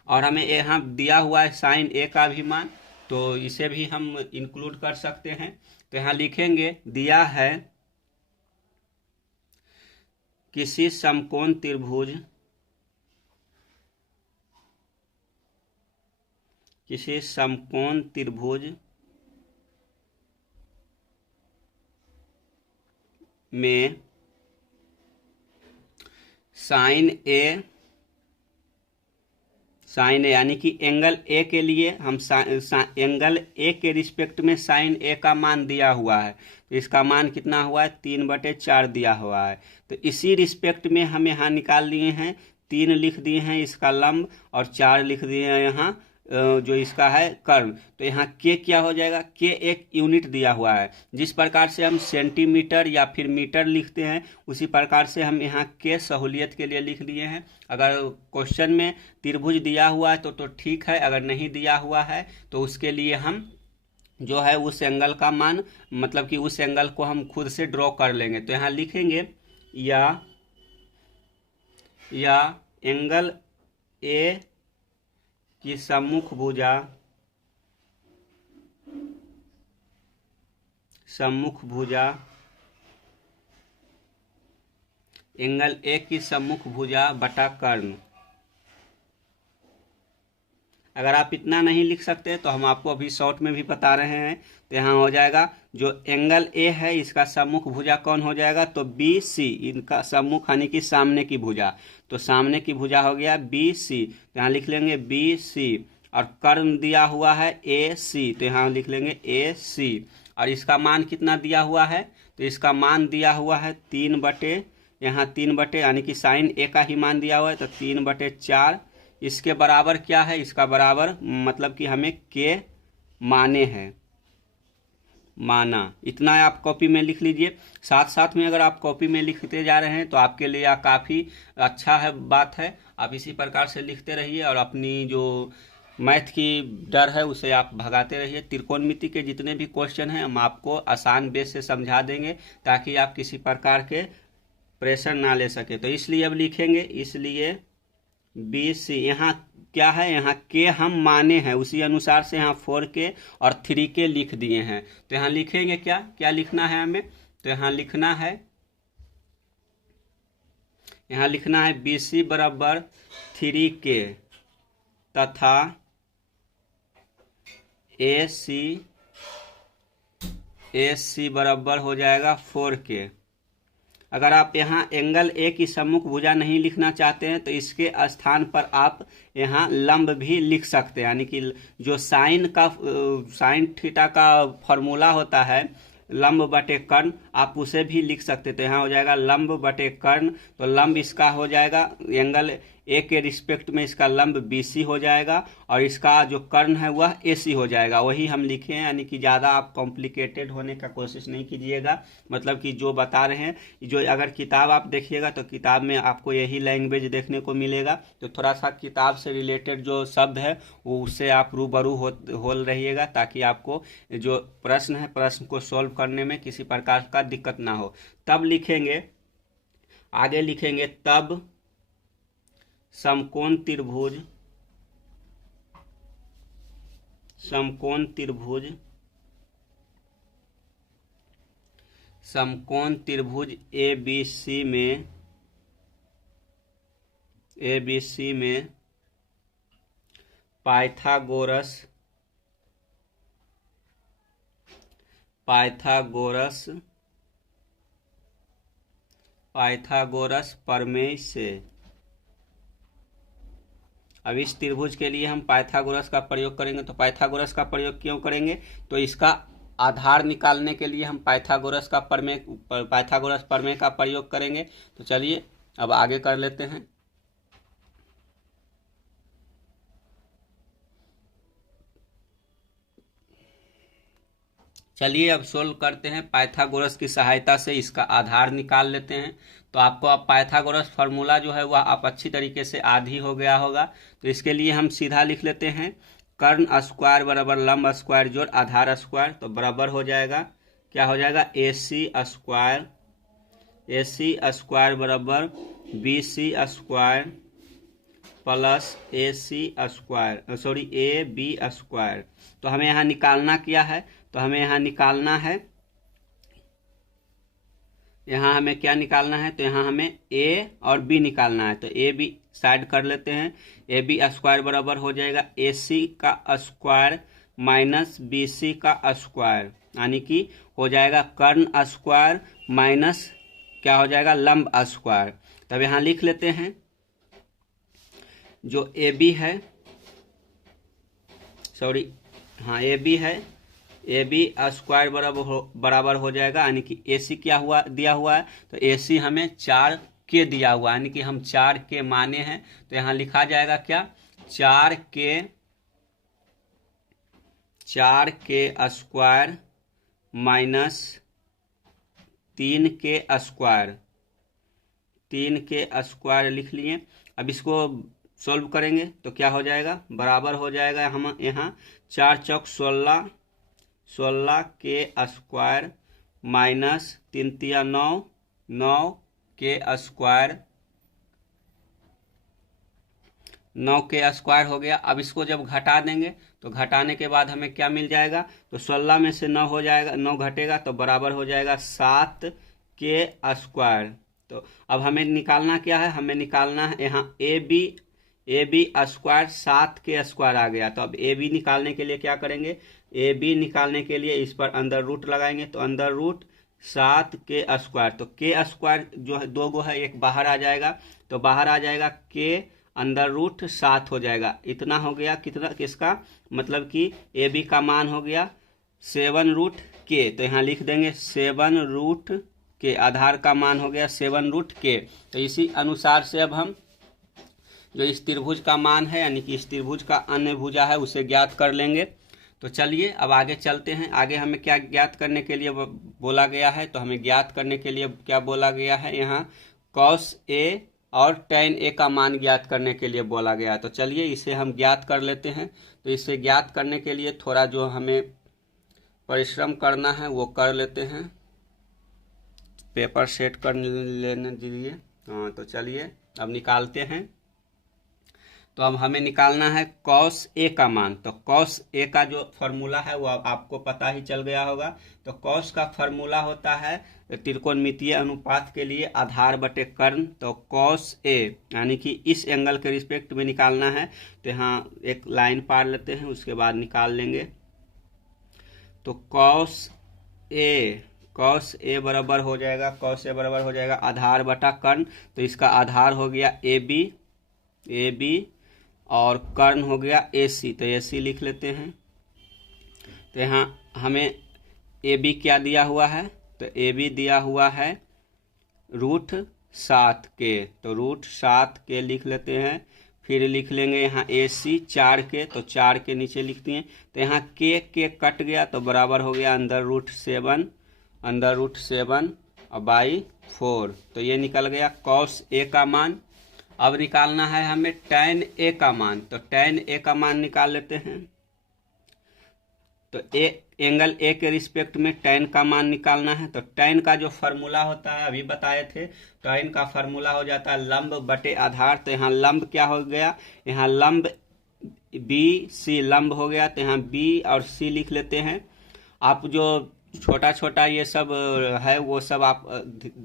और हमें यहाँ दिया हुआ है साइन ए का भी मान, तो इसे भी हम इंक्लूड कर सकते हैं। तो यहाँ लिखेंगे दिया है किसी समकोण त्रिभुज में साइन ए यानी कि एंगल ए के लिए हम एंगल ए के रिस्पेक्ट में साइन ए का मान दिया हुआ है। तो इसका मान कितना हुआ है? 3/4 दिया हुआ है। तो इसी रिस्पेक्ट में हम यहाँ निकाल लिए हैं, 3 लिख दिए हैं इसका लंब और 4 लिख दिए हैं यहाँ जो इसका है कर्व। तो यहाँ के क्या हो जाएगा? के एक यूनिट दिया हुआ है। जिस प्रकार से हम सेंटीमीटर या फिर मीटर लिखते हैं उसी प्रकार से हम यहाँ के सहूलियत के लिए लिख लिए हैं। अगर क्वेश्चन में त्रिभुज दिया हुआ है तो ठीक है, अगर नहीं दिया हुआ है तो उसके लिए हम जो है उस एंगल का मान मतलब कि उस एंगल को हम खुद से ड्रॉ कर लेंगे। तो यहाँ लिखेंगे या एंगल ए की सम्मुख भुजा एंगल ए की सम्मुख भुजा बटा कर्ण। अगर आप इतना नहीं लिख सकते तो हम आपको अभी शॉर्ट में भी बता रहे हैं। तो यहाँ हो जाएगा जो एंगल ए है इसका सम्मुख भुजा कौन हो जाएगा? तो बी सी, इनका सम्मुख यानी कि सामने की भुजा। तो सामने की भुजा हो गया बी सी। तो यहाँ लिख लेंगे बी सी और कर्ण दिया हुआ है ए सी। तो यहाँ लिख लेंगे ए सी और इसका मान कितना दिया हुआ है? तो इसका मान दिया हुआ है 3/, यानी कि साइन ए का ही मान दिया हुआ है तो 3/4। इसके बराबर क्या है? इसका बराबर मतलब कि हमें के माना। इतना आप कॉपी में लिख लीजिए। साथ साथ में अगर आप कॉपी में लिखते जा रहे हैं तो आपके लिए यह काफ़ी अच्छा है बात है। आप इसी प्रकार से लिखते रहिए और अपनी जो मैथ की डर है उसे आप भगाते रहिए। त्रिकोणमिति के जितने भी क्वेश्चन हैं हम आपको आसान बेस से समझा देंगे ताकि आप किसी प्रकार के प्रेशर ना ले सके। तो इसलिए अब लिखेंगे, इसलिए बी सी यहाँ क्या है? यहाँ के हम माने हैं उसी अनुसार से यहाँ 4K और 3K लिख दिए हैं। तो यहाँ लिखेंगे क्या लिखना है हमें? तो यहाँ लिखना है बी सी बराबर 3K तथा ए सी बराबर हो जाएगा 4K। अगर आप यहाँ एंगल ए की सम्मुख भुजा नहीं लिखना चाहते हैं तो इसके स्थान पर आप यहाँ लंब भी लिख सकते हैं, यानी कि जो साइन थीटा का फॉर्मूला होता है लंब बटे कर्ण, आप उसे भी लिख सकते। तो यहाँ हो जाएगा लंब बटे कर्ण। तो लंब इसका हो जाएगा एंगल ए के रिस्पेक्ट में इसका लंब BC हो जाएगा और इसका जो कर्ण है वह AC हो जाएगा। वही हम लिखे हैं, यानी कि ज़्यादा आप कॉम्प्लिकेटेड होने का कोशिश नहीं कीजिएगा। मतलब कि जो बता रहे हैं, जो अगर किताब आप देखिएगा तो किताब में आपको यही लैंग्वेज देखने को मिलेगा। तो थोड़ा सा किताब से रिलेटेड जो शब्द है वो उससे आप रूबरू हो रहिएगा, ताकि आपको जो प्रश्न है प्रश्न को सॉल्व करने में किसी प्रकार का दिक्कत ना हो। तब लिखेंगे, आगे लिखेंगे, तब समकोण त्रिभुज ABC में पाइथागोरस प्रमेय से। अब इस त्रिभुज के लिए हम पाइथागोरस का प्रयोग करेंगे। तो पाइथागोरस का प्रयोग क्यों करेंगे? तो इसका आधार निकालने के लिए हम पाइथागोरस प्रमेय का प्रयोग करेंगे। तो चलिए अब आगे कर लेते हैं। चलिए अब सोल्व करते हैं। पाइथागोरस की सहायता से इसका आधार निकाल लेते हैं। तो आपको अब पाइथागोरस फार्मूला जो है वह आप अच्छी तरीके से आधी हो गया होगा। तो इसके लिए हम सीधा लिख लेते हैं, कर्ण स्क्वायर बराबर लंब स्क्वायर जोड़ आधार स्क्वायर। तो बराबर हो जाएगा, क्या हो जाएगा, AC स्क्वायर बराबर BC square plus AB square. तो हमें यहाँ निकालना क्या है? तो हमें यहाँ निकालना है, यहाँ हमें क्या निकालना है? तो यहाँ हमें A और B निकालना है। तो AB साइड कर लेते हैं। AB स्क्वायर बराबर हो जाएगा AC का स्क्वायर माइनस BC का स्क्वायर, यानी कि हो जाएगा कर्ण स्क्वायर माइनस क्या हो जाएगा, लंब स्क्वायर। तब यहाँ लिख लेते हैं, जो AB है, AB है, AB स्क्वायर बराबर हो जाएगा, यानी कि AC क्या हुआ दिया हुआ है? तो AC हमें 4K दिया हुआ है, यानी कि हम 4K माने हैं। तो यहाँ लिखा जाएगा क्या, 4K square minus 3K square लिख लिए। अब इसको सोल्व करेंगे तो क्या हो जाएगा, बराबर हो जाएगा हम यहाँ 4 चौक 16K स्क्वायर माइनस 3 तिया 9K स्क्वायर, 9K स्क्वायर हो गया। अब इसको जब घटा देंगे तो घटाने के बाद हमें क्या मिल जाएगा? तो 16 में से 9 हो जाएगा, 9 घटेगा तो बराबर हो जाएगा 7K स्क्वायर। तो अब हमें निकालना क्या है? हमें निकालना है यहाँ AB स्क्वायर, 7K स्क्वायर आ गया। तो अब AB निकालने के लिए क्या करेंगे? AB निकालने के लिए इस पर अंदर रूट लगाएंगे। तो अंदर रूट 7K स्क्वायर। तो K स्क्वायर जो है 2 गो है, एक बाहर आ जाएगा। तो बाहर आ जाएगा K अंदर रूट 7 हो जाएगा। इतना हो गया, कितना, किसका, मतलब कि AB का मान हो गया 7√K। तो यहाँ लिख देंगे 7√K, आधार का मान हो गया 7√K। तो इसी अनुसार से अब हम जो इस त्रिभुज का मान है, यानी कि इस त्रिभुज का अन्य भुजा है, उसे ज्ञात कर लेंगे। तो चलिए अब आगे चलते हैं। आगे हमें क्या ज्ञात करने के लिए बोला गया है? तो हमें ज्ञात करने के लिए क्या बोला गया है? यहाँ cos A और tan A का मान ज्ञात करने के लिए बोला गया है। तो चलिए इसे हम ज्ञात कर लेते हैं। तो इसे ज्ञात करने के लिए थोड़ा जो हमें परिश्रम करना है वो कर लेते हैं। पेपर सेट कर लेने दीजिए। हाँ, तो चलिए अब निकालते हैं। तो अब हमें निकालना है cos A का मान। तो cos A का जो फॉर्मूला है वो आपको पता ही चल गया होगा। तो cos का फॉर्मूला होता है त्रिकोणमितीय अनुपात के लिए आधार बटे कर्ण। तो cos A यानी कि इस एंगल के रिस्पेक्ट में निकालना है। तो यहाँ एक लाइन पार लेते हैं, उसके बाद निकाल लेंगे। तो cos A बराबर हो जाएगा आधार बटा कर्ण। तो इसका आधार हो गया AB और कर्ण हो गया AC। तो AC लिख लेते हैं। तो यहाँ हमें AB क्या दिया हुआ है? तो AB दिया हुआ है √7 7k, तो रूट 7k लिख लेते हैं। फिर लिख लेंगे यहाँ AC 4k, तो 4 के नीचे लिख दिए। तो यहाँ के कट गया तो बराबर हो गया अंडर रूट 7 और बाई 4, तो ये निकल गया cos A का मान। अब निकालना है हमें tan A का मान, तो tan A का मान निकाल लेते हैं। तो एंगल A के रिस्पेक्ट में tan का मान निकालना है। तो tan का जो फार्मूला होता है अभी बताए थे, tan का फार्मूला हो जाता है लंब बटे आधार। तो यहाँ लंब क्या हो गया, यहाँ लंब BC लंब हो गया, तो यहाँ B और C लिख लेते हैं। आप जो छोटा छोटा ये सब है वो सब आप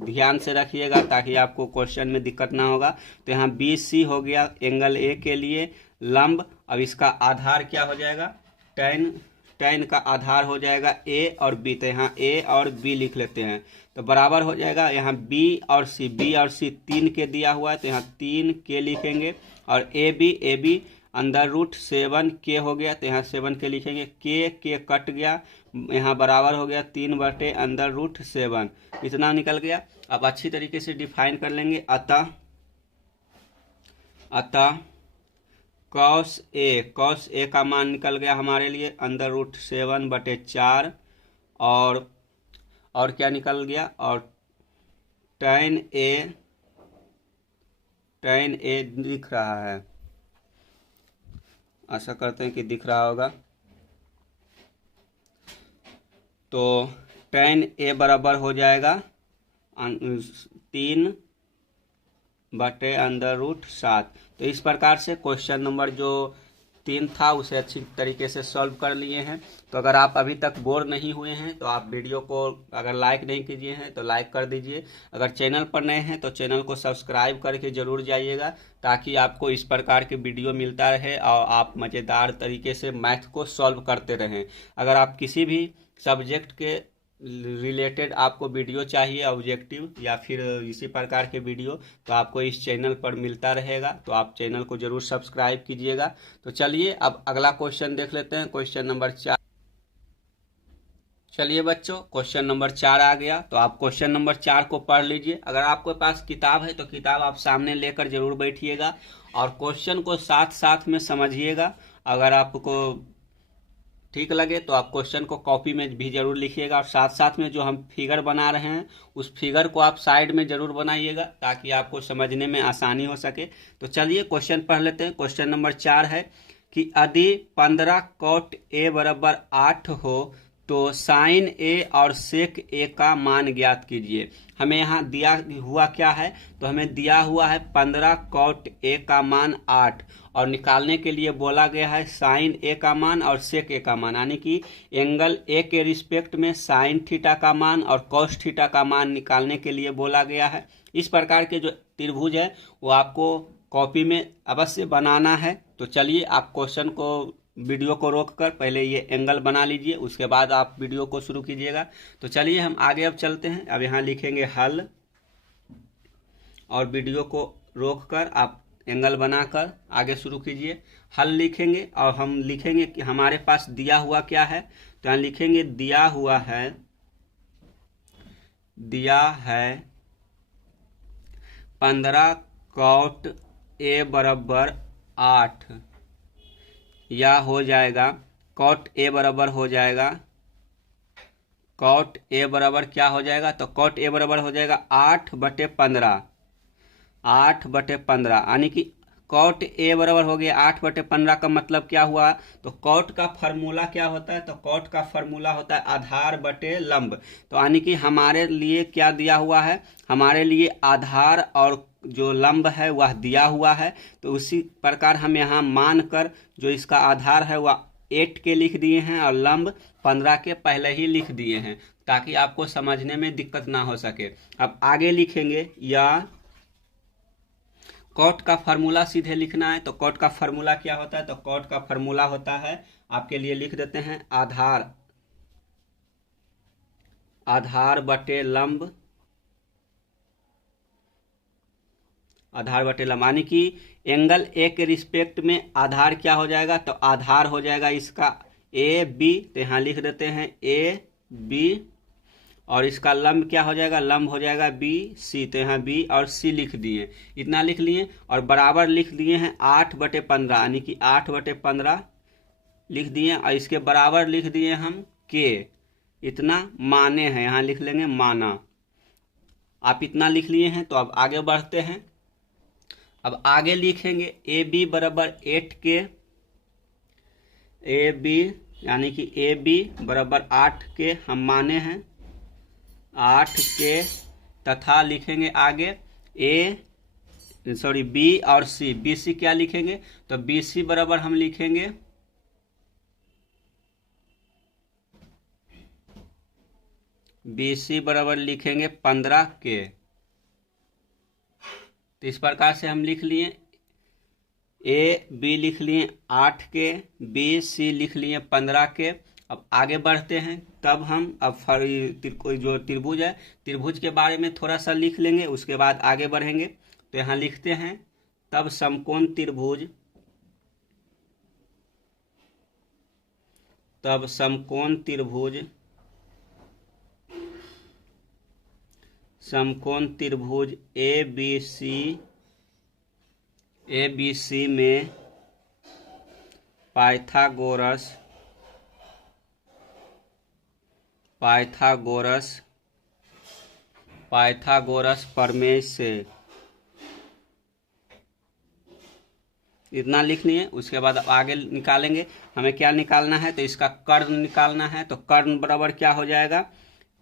ध्यान से रखिएगा ताकि आपको क्वेश्चन में दिक्कत ना होगा। तो यहाँ BC हो गया एंगल A के लिए लंब। अब इसका आधार क्या हो जाएगा, tan का आधार हो जाएगा A और B, तो यहाँ A और B लिख लेते हैं। तो बराबर हो जाएगा यहाँ B और C 3 के दिया हुआ है, तो यहाँ 3k लिखेंगे। और AB अंडर रूट 7k हो गया, तो यहाँ 7k लिखेंगे। के कट गया, यहाँ बराबर हो गया 3 बटे अंडर रूट 7, इतना निकल गया। अब अच्छी तरीके से डिफाइन कर लेंगे। अतः cos A का मान निकल गया हमारे लिए अंडर रूट 7 बटे 4, और क्या निकल गया, और tan A दिख रहा है, आशा करते हैं कि दिख रहा होगा। तो tan A बराबर हो जाएगा 3 बटे अंडर रूट 7। तो इस प्रकार से क्वेश्चन नंबर जो 3 था उसे अच्छी तरीके से सॉल्व कर लिए हैं। तो अगर आप अभी तक बोर नहीं हुए हैं तो आप वीडियो को अगर लाइक नहीं कीजिए हैं तो लाइक कर दीजिए। अगर चैनल पर नए हैं तो चैनल को सब्सक्राइब करके ज़रूर जाइएगा ताकि आपको इस प्रकार के वीडियो मिलता रहे और आप मज़ेदार तरीके से मैथ को सॉल्व करते रहें। अगर आप किसी भी सब्जेक्ट के रिलेटेड आपको वीडियो चाहिए ऑब्जेक्टिव या फिर इसी प्रकार के वीडियो, तो आपको इस चैनल पर मिलता रहेगा, तो आप चैनल को जरूर सब्सक्राइब कीजिएगा। तो चलिए अब अगला क्वेश्चन देख लेते हैं, क्वेश्चन नंबर 4। चलिए बच्चों, क्वेश्चन नंबर 4 आ गया, तो आप क्वेश्चन नंबर 4 को पढ़ लीजिए। अगर आपके पास किताब है तो किताब आप सामने लेकर जरूर बैठिएगा और क्वेश्चन को साथ साथ में समझिएगा। अगर आपको ठीक लगे तो आप क्वेश्चन को कॉपी में भी जरूर लिखिएगा और साथ साथ में जो हम फिगर बना रहे हैं उस फिगर को आप साइड में जरूर बनाइएगा ताकि आपको समझने में आसानी हो सके। तो चलिए क्वेश्चन पढ़ लेते हैं। क्वेश्चन नंबर 4 है कि यदि 15 cot A बराबर 8 हो तो sin A और sec A का मान ज्ञात कीजिए। हमें यहाँ दिया हुआ क्या है, तो हमें दिया हुआ है 15 cot A का मान 8 और निकालने के लिए बोला गया है sin A का मान और sec A का मान, यानी कि एंगल A के रिस्पेक्ट में sin थीटा का मान और cos थीटा का मान निकालने के लिए बोला गया है। इस प्रकार के जो त्रिभुज है वो आपको कॉपी में अवश्य बनाना है। तो चलिए आप क्वेश्चन को वीडियो को रोककर पहले ये एंगल बना लीजिए, उसके बाद आप वीडियो को शुरू कीजिएगा। तो चलिए हम आगे अब चलते हैं। अब यहाँ लिखेंगे हल और वीडियो को रोककर आप एंगल बनाकर आगे शुरू कीजिए। हल लिखेंगे और हम लिखेंगे कि हमारे पास दिया हुआ क्या है, तो यहाँ लिखेंगे दिया हुआ है 15 cot A बराबर 8 या हो जाएगा cot A बराबर हो जाएगा, cot A बराबर क्या हो जाएगा, तो cot A बराबर हो जाएगा 8 बटे 15 यानी कि cot A बराबर हो गया 8 बटे 15 का मतलब क्या हुआ, तो cot का फार्मूला क्या होता है, तो cot का फार्मूला होता है आधार बटे लंब। तो यानी कि हमारे लिए क्या दिया हुआ है, हमारे लिए आधार और जो लंब है वह दिया हुआ है। तो उसी प्रकार हम यहाँ मान कर जो इसका आधार है वह 8 के लिख दिए हैं और लंब 15 के पहले ही लिख दिए हैं ताकि आपको समझने में दिक्कत ना हो सके। अब आगे लिखेंगे या cot का फार्मूला सीधे लिखना है, तो cot का फार्मूला क्या होता है, तो cot का फार्मूला होता है, आपके लिए लिख देते हैं आधार बटे लंब, यानी कि एंगल A के रिस्पेक्ट में आधार क्या हो जाएगा, तो आधार हो जाएगा इसका AB, तो यहाँ लिख देते हैं AB और इसका लंब क्या हो जाएगा, लंब हो जाएगा बी सी। तो यहाँ बी और सी लिख दिए, इतना लिख लिए और बराबर लिख दिए हैं 8/15 यानी कि 8/15 लिख दिए और इसके बराबर लिख दिए हम के, इतना माने हैं, यहाँ लिख लेंगे माना। आप इतना लिख लिए हैं। तो अब आगे बढ़ते हैं। अब आगे लिखेंगे ए बी बराबर 8K, ए बी यानी कि ए बी बराबर 8K हम माने हैं 8K, तथा लिखेंगे आगे बी और सी। बी सी क्या लिखेंगे, तो बी सी बराबर हम लिखेंगे बी सी बराबर लिखेंगे 15K। तो इस प्रकार से हम लिख लिए, ए बी लिख लिए 8K, बी सी लिख लिए 15K। अब आगे बढ़ते हैं। तब हम अब जो त्रिभुज है, त्रिभुज के बारे में थोड़ा सा लिख लेंगे, उसके बाद आगे बढ़ेंगे। तो यहाँ लिखते हैं तब समकोण त्रिभुज, तब समकोण त्रिभुज, समकोण त्रिभुज ए बी सी में पाइथागोरस प्रमेय से, इतना लिख लिए। उसके बाद अब आगे निकालेंगे, हमें क्या निकालना है, तो इसका कर्ण निकालना है। तो कर्ण बराबर क्या हो जाएगा,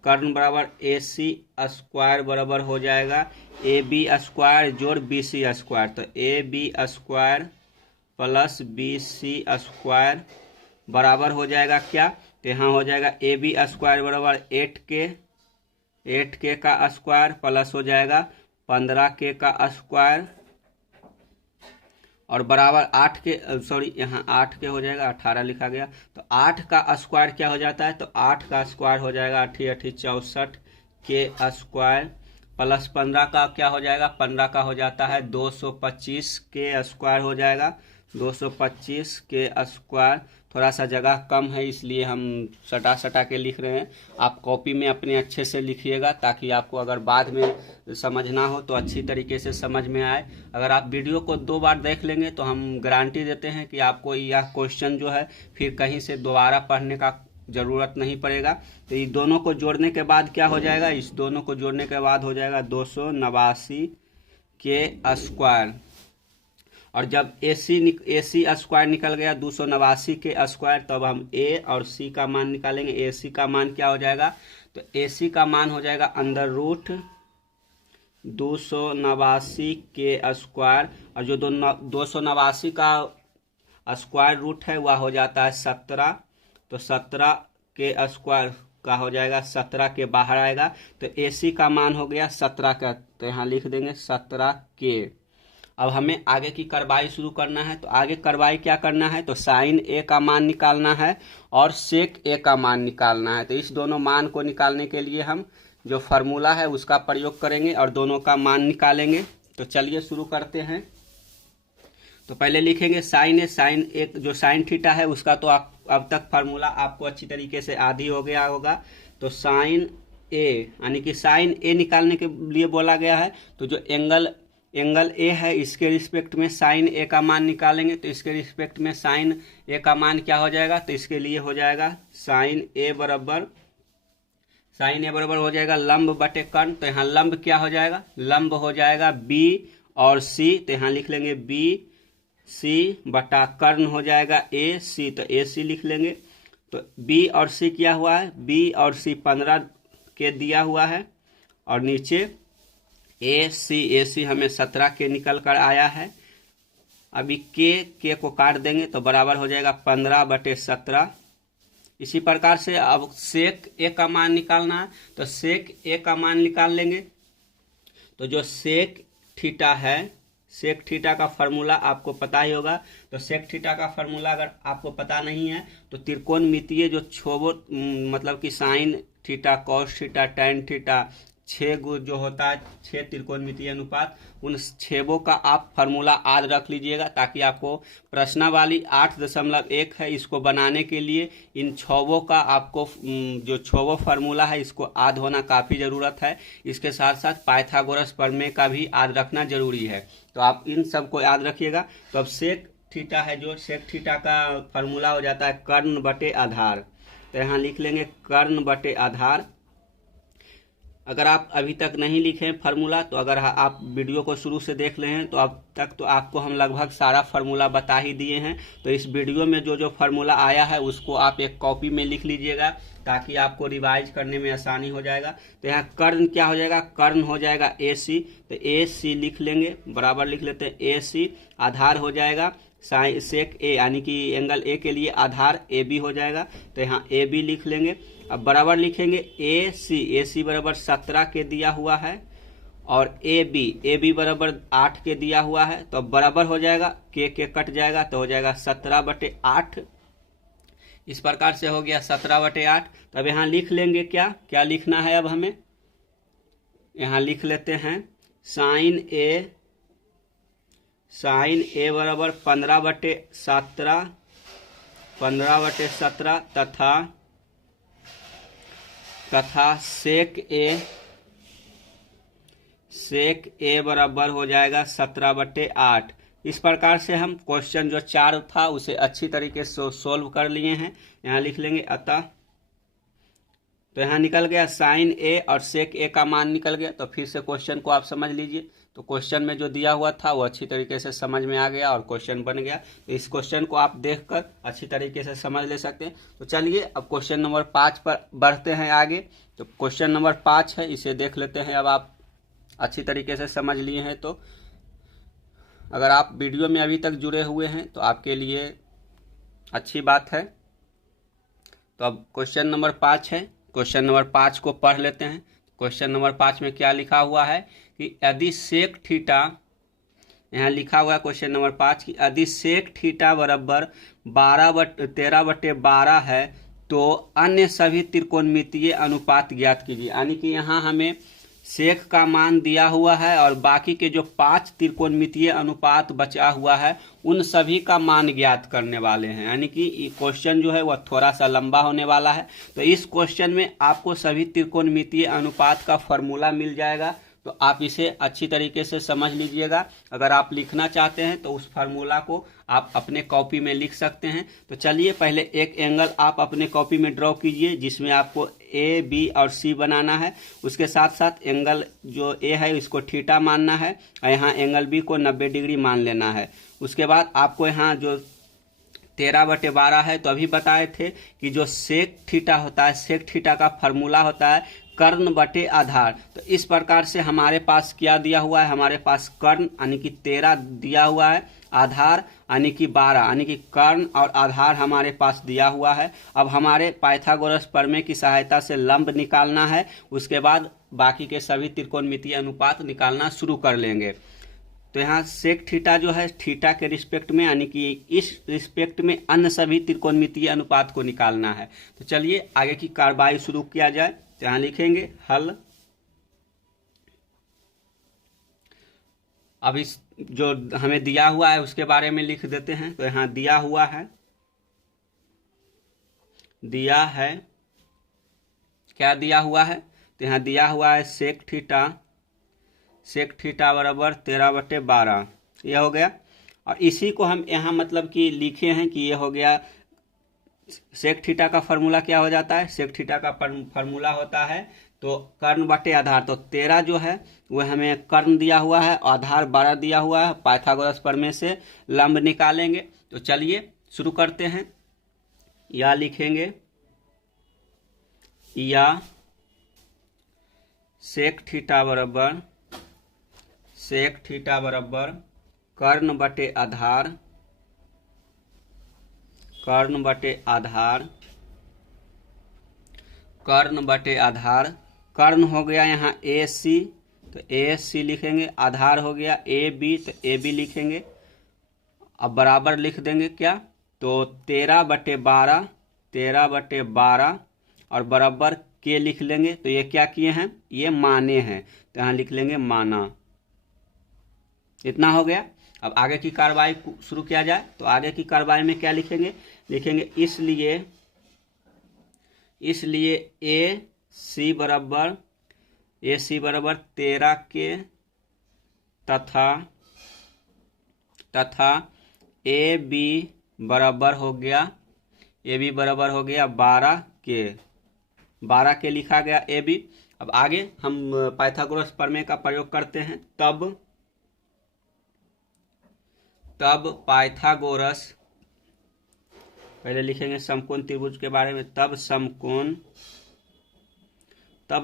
कर्ण बराबर AC स्क्वायर बराबर हो जाएगा AB स्क्वायर जोड़ BC स्क्वायर। तो AB square plus BC square बराबर हो जाएगा क्या, तो यहाँ हो जाएगा AB स्क्वायर बराबर 8K का स्क्वायर प्लस हो जाएगा 15K का स्क्वायर और बराबर 8K, यहाँ 8K हो जाएगा, 18 लिखा गया। तो 8 का स्क्वायर क्या हो जाता है, तो 8 का स्क्वायर हो जाएगा 8 64 के स्क्वायर प्लस 15 का क्या हो जाएगा, 15 का हो जाता है 225 के स्क्वायर हो जाएगा, 225 के स्क्वायर। थोड़ा सा जगह कम है इसलिए हम सटा के लिख रहे हैं। आप कॉपी में अपने अच्छे से लिखिएगा ताकि आपको अगर बाद में समझना हो तो अच्छी तरीके से समझ में आए। अगर आप वीडियो को 2 बार देख लेंगे तो हम गारंटी देते हैं कि आपको यह क्वेश्चन जो है फिर कहीं से दोबारा पढ़ने का ज़रूरत नहीं पड़ेगा। तो ये दोनों को जोड़ने के बाद क्या हो जाएगा, इस दोनों को जोड़ने के बाद हो जाएगा 289 के स्क्वायर। और जब AC स्क्वायर निकल गया 289 के स्क्वायर, तब हम A और C का मान निकालेंगे। AC का मान क्या हो जाएगा, तो AC का मान हो जाएगा अंडर रूट 289 के स्क्वायर, और जो 289 का स्क्वायर रूट है वह हो जाता है 17। तो 17 के स्क्वायर का हो जाएगा 17 के बाहर आएगा। तो AC का मान हो गया 17 का, तो यहाँ लिख देंगे 17 के। अब हमें आगे की कार्रवाई शुरू करना है। तो आगे कार्रवाई क्या करना है, तो साइन A का मान निकालना है और सेक A का मान निकालना है। तो इस दोनों मान को निकालने के लिए हम जो फार्मूला है उसका प्रयोग करेंगे और दोनों का मान निकालेंगे। तो चलिए शुरू करते हैं। तो पहले लिखेंगे साइन A। साइन A जो साइन थीटा है उसका तो अब तक फार्मूला आपको अच्छी तरीके से आदी हो गया होगा। तो साइन A यानी कि साइन A निकालने के लिए बोला गया है। तो जो एंगल A है इसके रिस्पेक्ट में साइन A का मान निकालेंगे। तो इसके रिस्पेक्ट में साइन A का मान क्या हो जाएगा, तो इसके लिए हो जाएगा साइन A बराबर हो जाएगा लंब बटे कर्ण। तो यहाँ लंब क्या हो जाएगा, लंब हो जाएगा B और C। तो यहाँ लिख लेंगे BC बटा कर्ण हो जाएगा AC। तो AC लिख लेंगे। तो B और C क्या हुआ है, B और C 15 के दिया हुआ है और नीचे AC हमें 17 के निकल कर आया है। अभी के को काट देंगे तो बराबर हो जाएगा 15/17। इसी प्रकार से अब सेक A का मान निकालना है। तो सेक A का मान निकाल लेंगे। तो जो सेक थीटा है, सेक थीटा का फार्मूला आपको पता ही होगा। तो सेक थीटा का फार्मूला अगर आपको पता नहीं है तो त्रिकोणमितीय जो मतलब कि sine theta, cos theta, tan theta, 6 जो होता है 6 त्रिकोणमितीय अनुपात, उन 6 का आप फार्मूला आज रख लीजिएगा, ताकि आपको प्रश्नावली 8.1 है, इसको बनाने के लिए इन 6 का आपको जो 6 फार्मूला है इसको याद होना काफ़ी ज़रूरत है। इसके साथ साथ पाइथागोरस प्रमेय का भी याद रखना जरूरी है, तो आप इन सब को याद रखिएगा। तो अब सेक थीटा है, जो सेक थीटा का फार्मूला हो जाता है कर्ण बटे आधार। तो यहाँ लिख लेंगे कर्ण बटे आधार। अगर आप अभी तक नहीं लिखे फार्मूला, तो अगर आप वीडियो को शुरू से देख ले हैं तो अब तक तो आपको हम लगभग सारा फार्मूला बता ही दिए हैं। तो इस वीडियो में जो जो फार्मूला आया है उसको आप एक कॉपी में लिख लीजिएगा, ताकि आपको रिवाइज करने में आसानी हो जाएगा। तो यहाँ कर्ण क्या हो जाएगा, कर्ण हो जाएगा AC। तो AC लिख लेंगे, बराबर लिख लेते हैं AC। आधार हो जाएगा सेक A, यानी कि एंगल A के लिए आधार AB हो जाएगा। तो यहाँ AB लिख लेंगे। अब बराबर लिखेंगे AC बराबर 17 के दिया हुआ है, और AB बराबर 8 के दिया हुआ है। तो बराबर हो जाएगा, के कट जाएगा, तो हो जाएगा 17/8। इस प्रकार से हो गया 17/8। तो अब यहाँ लिख लेंगे क्या लिखना है। अब हमें यहाँ लिख लेते हैं साइन A बराबर 15/17 तथा सेक A बराबर हो जाएगा 17/8। इस प्रकार से हम क्वेश्चन जो 4 था उसे अच्छी तरीके से सोल्व कर लिए हैं। यहाँ लिख लेंगे अतः, तो यहाँ निकल गया साइन A और सेक A का मान निकल गया। तो फिर से क्वेश्चन को आप समझ लीजिए। तो क्वेश्चन में जो दिया हुआ था वो अच्छी तरीके से समझ में आ गया और क्वेश्चन बन गया। तो इस क्वेश्चन को आप देखकर अच्छी तरीके से समझ ले सकते हैं। तो चलिए अब क्वेश्चन नंबर 5 पर बढ़ते हैं आगे। तो क्वेश्चन नंबर 5 है, इसे देख लेते हैं। अब आप अच्छी तरीके से समझ लिए हैं, तो अगर आप वीडियो में अभी तक जुड़े हुए हैं तो आपके लिए अच्छी बात है। तो अब क्वेश्चन नंबर 5 है, क्वेश्चन नंबर 5 को पढ़ लेते हैं। क्वेश्चन नंबर 5 में क्या लिखा हुआ है कि यदि सेक थीटा, यहाँ लिखा हुआ है क्वेश्चन नंबर 5 की यदि सेक थीटा बराबर 13/12 है तो अन्य सभी त्रिकोणमितीय अनुपात ज्ञात कीजिए। यानी कि यहाँ हमें सेक का मान दिया हुआ है और बाकी के जो 5 त्रिकोणमितीय अनुपात बचा हुआ है उन सभी का मान ज्ञात करने वाले हैं। यानी कि ये क्वेश्चन जो है वह थोड़ा सा लंबा होने वाला है। तो इस क्वेश्चन में आपको सभी त्रिकोणमितीय अनुपात का फॉर्मूला मिल जाएगा, तो आप इसे अच्छी तरीके से समझ लीजिएगा। अगर आप लिखना चाहते हैं तो उस फार्मूला को आप अपने कॉपी में लिख सकते हैं। तो चलिए पहले एक एंगल आप अपने कॉपी में ड्रॉ कीजिए, जिसमें आपको A, B और C बनाना है। उसके साथ साथ एंगल जो A है इसको थीटा मानना है और यहाँ एंगल B को 90 डिग्री मान लेना है। उसके बाद आपको यहाँ जो 13/12 है, तो अभी बताए थे कि जो सेक थीटा होता है, सेक थीटा का फार्मूला होता है कर्ण बटे आधार। तो इस प्रकार से हमारे पास क्या दिया हुआ है, हमारे पास कर्ण यानी कि 13 दिया हुआ है, आधार यानी कि 12, यानी कि कर्ण और आधार हमारे पास दिया हुआ है। अब हमारे पाइथागोरस प्रमेय की सहायता से लंब निकालना है, उसके बाद बाकी के सभी त्रिकोणमितीय अनुपात निकालना शुरू कर लेंगे। तो यहाँ सेक थीटा जो है थीटा के रिस्पेक्ट में, यानी कि इस रिस्पेक्ट में अन्य सभी त्रिकोणमितीय अनुपात को निकालना है। तो चलिए आगे की कार्रवाई शुरू किया जाए। तो यहाँ लिखेंगे हल। अब इस जो हमें दिया हुआ है उसके बारे में लिख देते हैं। तो यहाँ दिया हुआ है, क्या दिया हुआ है, तो यहाँ दिया हुआ है सेक थीटा बराबर 13/12, यह हो गया। और इसी को हम यहाँ मतलब कि लिखे हैं कि ये हो गया सेक थीटा का फार्मूला क्या हो जाता है, सेक थीटा का फार्मूला होता है तो कर्ण बटे आधार। तो 13 जो है वह हमें कर्ण दिया हुआ है, आधार 12 दिया हुआ है। पाइथागोरस प्रमेय से लंब निकालेंगे। तो चलिए शुरू करते हैं। या लिखेंगे या सेक थीटा बराबर कर्ण बटे आधार, कर्ण बटे आधार। कर्ण हो गया यहाँ AC, तो AC लिखेंगे। आधार हो गया AB, तो AB लिखेंगे। अब बराबर लिख देंगे क्या, तो 13/12 और बराबर के लिख लेंगे। तो ये क्या किए हैं, ये माने हैं, तो यहाँ लिख लेंगे माना। इतना हो गया। अब आगे की कार्रवाई शुरू किया जाए। तो आगे की कार्रवाई में क्या लिखेंगे, लिखेंगे इसलिए ए सी बराबर 13 के तथा ए बी बराबर हो गया 12 के लिखा गया ए बी। अब आगे हम पाइथागोरस प्रमेय का प्रयोग करते हैं। तब पाइथागोरस, पहले लिखेंगे समकोण त्रिभुज के बारे में। तब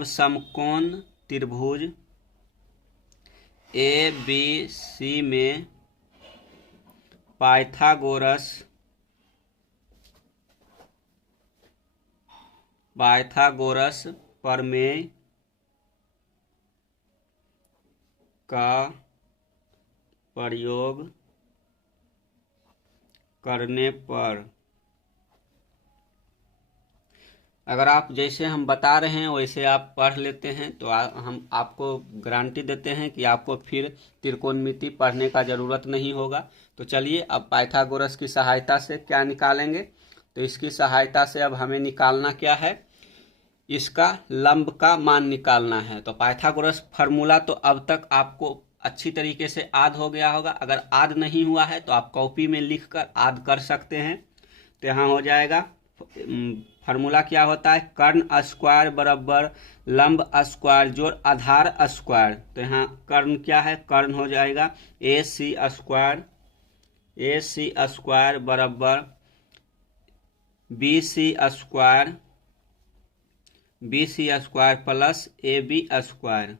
समकोण त्रिभुज ए बी सी में पाइथागोरस प्रमेय का प्रयोग करने पर, अगर आप जैसे हम बता रहे हैं वैसे आप पढ़ लेते हैं तो हम आपको गारंटी देते हैं कि आपको फिर त्रिकोणमिति पढ़ने का ज़रूरत नहीं होगा। तो चलिए अब पाइथागोरस की सहायता से क्या निकालेंगे। तो इसकी सहायता से अब हमें निकालना क्या है, इसका लंब का मान निकालना है। तो पाइथागोरस फार्मूला तो अब तक आपको अच्छी तरीके से याद हो गया होगा। अगर याद नहीं हुआ है तो आप कॉपी में लिखकर याद कर सकते हैं। तो यहाँ हो जाएगा, फार्मूला क्या होता है, कर्ण स्क्वायर बराबर लंब स्क्वायर जोड़ आधार स्क्वायर। तो यहाँ कर्ण क्या है, कर्ण हो जाएगा ए सी स्क्वायर बराबर B C square plus A B square.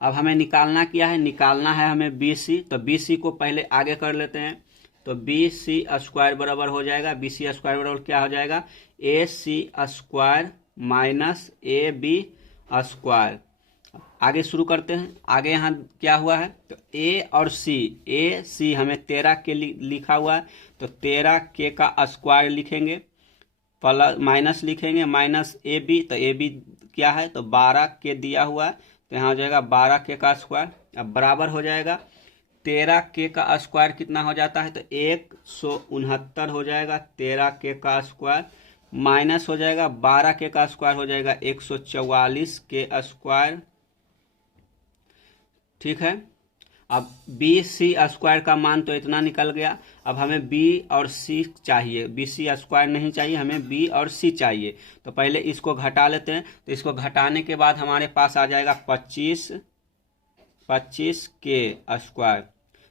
अब हमें निकालना क्या है, निकालना है हमें बी सी। तो बी सी को पहले आगे कर लेते हैं। तो बी सी स्क्वायर बराबर हो जाएगा, बी सी स्क्वायर बराबर क्या हो जाएगा, A C square minus A B square. आगे शुरू करते हैं। आगे यहाँ क्या हुआ है, तो ए और सी हमें 13 के लिखा हुआ है। तो 13 के का स्क्वायर लिखेंगे, प्लस माइनस लिखेंगे माइनस ए बी। तो ए बी क्या है, तो 12 के दिया हुआ है। तो यहाँ हो जाएगा 12 के का स्क्वायर। अब बराबर हो जाएगा 13 के का स्क्वायर कितना हो जाता है, तो 169 हो जाएगा 13 के का स्क्वायर, माइनस हो जाएगा 12 के का स्क्वायर हो जाएगा 144 के स्क्वायर। ठीक है। अब बी सी स्क्वायर का मान तो इतना निकल गया। अब हमें बी और सी चाहिए, बी सी स्क्वायर नहीं चाहिए, हमें बी और सी चाहिए। तो पहले इसको घटा लेते हैं। तो इसको घटाने के बाद हमारे पास आ जाएगा 25 के स्क्वायर।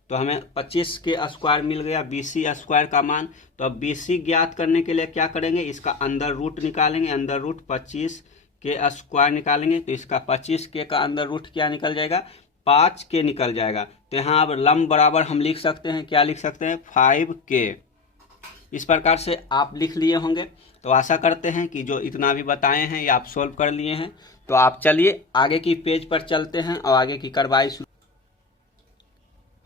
तो हमें 25 के स्क्वायर मिल गया बी सी स्क्वायर का मान। तो अब बी सी ज्ञात करने के लिए क्या करेंगे, इसका अंदर रूट निकालेंगे, अंदर रूट 25 के स्क्वायर निकालेंगे। तो इसका 25 के का अंदर रूट क्या निकल जाएगा, 5 के निकल जाएगा। तो यहाँ अब लंब बराबर हम लिख सकते हैं, क्या लिख सकते हैं, 5 के। इस प्रकार से आप लिख लिए होंगे। तो आशा करते हैं कि जो इतना भी बताए हैं ये आप सोल्व कर लिए हैं। तो आप चलिए आगे की पेज पर चलते हैं और आगे की कार्रवाई शुरू।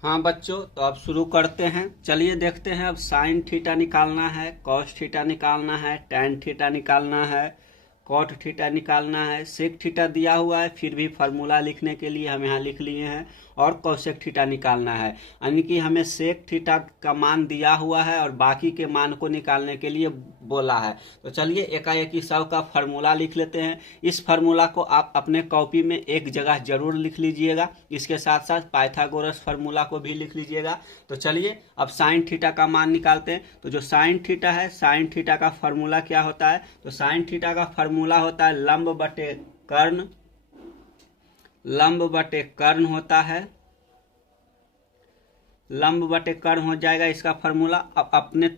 हाँ बच्चों, तो अब शुरू करते हैं। चलिए देखते हैं। अब साइन थीटा निकालना है, कॉस थीटा निकालना है, टैन थीटा निकालना है, कॉट थीटा निकालना है, सेक थीटा दिया हुआ है, फिर भी फार्मूला लिखने के लिए हम यहाँ लिख लिए हैं, और कॉसेक थीटा निकालना है। यानी कि हमें सेक थीटा का मान दिया हुआ है और बाकी के मान को निकालने के लिए बोला है। तो चलिए एकाएकी सब का फार्मूला लिख लेते हैं। इस फार्मूला को आप अपने कॉपी में एक जगह जरूर लिख लीजिएगा, इसके साथ साथ पाइथागोरस फार्मूला को भी लिख लीजिएगा। तो चलिए अब साइन थीटा का मान निकालते हैं। तो जो साइन थीटा है, साइन थीटा का फार्मूला क्या होता है, तो साइन थीटा का फार्मूला होता है लंब बटे कर्ण, लंब बटे कर्ण होता है, लंब बटे कर्ण हो जाएगा इसका फार्मूला। अब अपने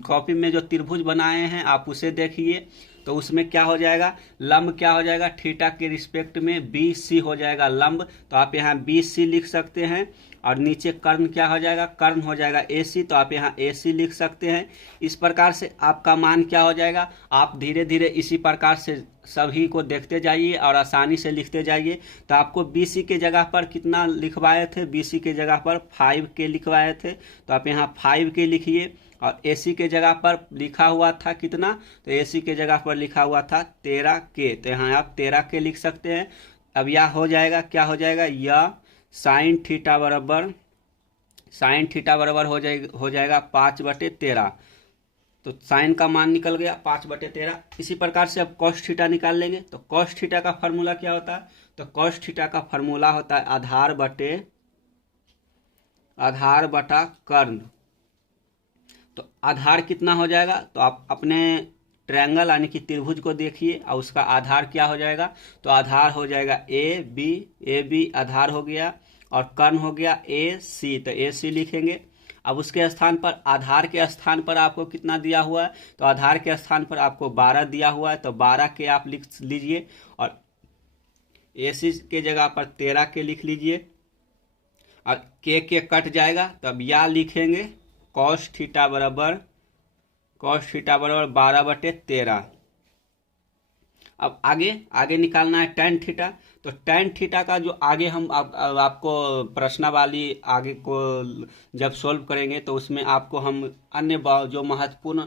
कॉपी में जो त्रिभुज बनाए हैं आप उसे देखिए। तो उसमें क्या हो जाएगा, लंब क्या हो जाएगा, थीटा के रिस्पेक्ट में बी सी हो जाएगा लंब। तो आप यहाँ बी सी लिख सकते हैं और नीचे कर्ण क्या हो जाएगा, कर्ण हो जाएगा AC, तो आप यहाँ AC लिख सकते हैं। इस प्रकार से आपका मान क्या हो जाएगा, आप धीरे धीरे इसी प्रकार से सभी को देखते जाइए और आसानी से लिखते जाइए। तो आपको BC के जगह पर कितना लिखवाए थे, BC के जगह पर 5K लिखवाए थे, तो आप यहाँ 5K लिखिए। और AC के जगह पर लिखा हुआ था कितना, तो AC के जगह पर लिखा हुआ था 13K, तो यहाँ आप 13K लिख सकते हैं। अब यह हो जाएगा, क्या हो जाएगा, यह साइन थीटा बराबर हो जाएगा 5/13। तो साइन का मान निकल गया 5/13। इसी प्रकार से अब कॉस थीटा निकाल लेंगे। तो कॉस थीटा का फॉर्मूला क्या होता है, तो कॉस थीटा का फॉर्मूला होता है आधार बटा कर्ण। तो आधार कितना हो जाएगा, तो आप अपने ट्रायंगल यानी कि त्रिभुज को देखिए और उसका आधार क्या हो जाएगा, तो आधार हो जाएगा ए बी आधार हो गया, और कर्ण हो गया AC, तो AC लिखेंगे। अब उसके स्थान पर, आधार के स्थान पर आपको कितना दिया हुआ है, तो आधार के स्थान पर आपको 12 दिया हुआ है, तो 12K आप लिख लीजिए, और AC के जगह पर 13K लिख लीजिए। और K कट जाएगा, तो अब या लिखेंगे कॉस थीटा बराबर 12/13। अब आगे निकालना है tan थीटा। तो tan थीटा का जो आगे हम आपको प्रश्नावली आगे को जब सोल्व करेंगे तो उसमें आपको हम अन्य जो महत्वपूर्ण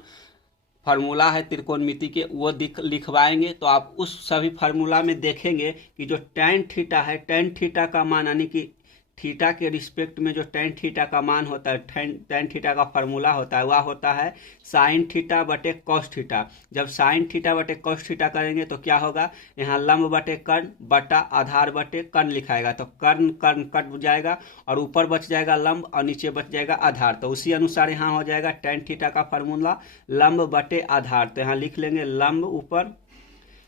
फार्मूला है त्रिकोणमिति के वो लिखवाएंगे। तो आप उस सभी फार्मूला में देखेंगे कि जो tan थीटा है, tan थीटा का मान यानी कि थीटा के रिस्पेक्ट में जो tan थीटा का मान होता है, tan थीटा का फार्मूला होता है, वह होता है साइन थीटा बटे कॉस थीटा। जब साइन थीटा बटे कॉस थीटा करेंगे तो क्या होगा, यहाँ लंब बटे कर्ण बटा आधार बटे कर्ण लिखाएगा, तो कर्ण कट जाएगा और ऊपर बच जाएगा लंब और नीचे बच जाएगा आधार। तो उसी अनुसार यहाँ हो जाएगा tan थीटा का फार्मूला लंब बटे आधार। तो यहाँ लिख लेंगे लंब ऊपर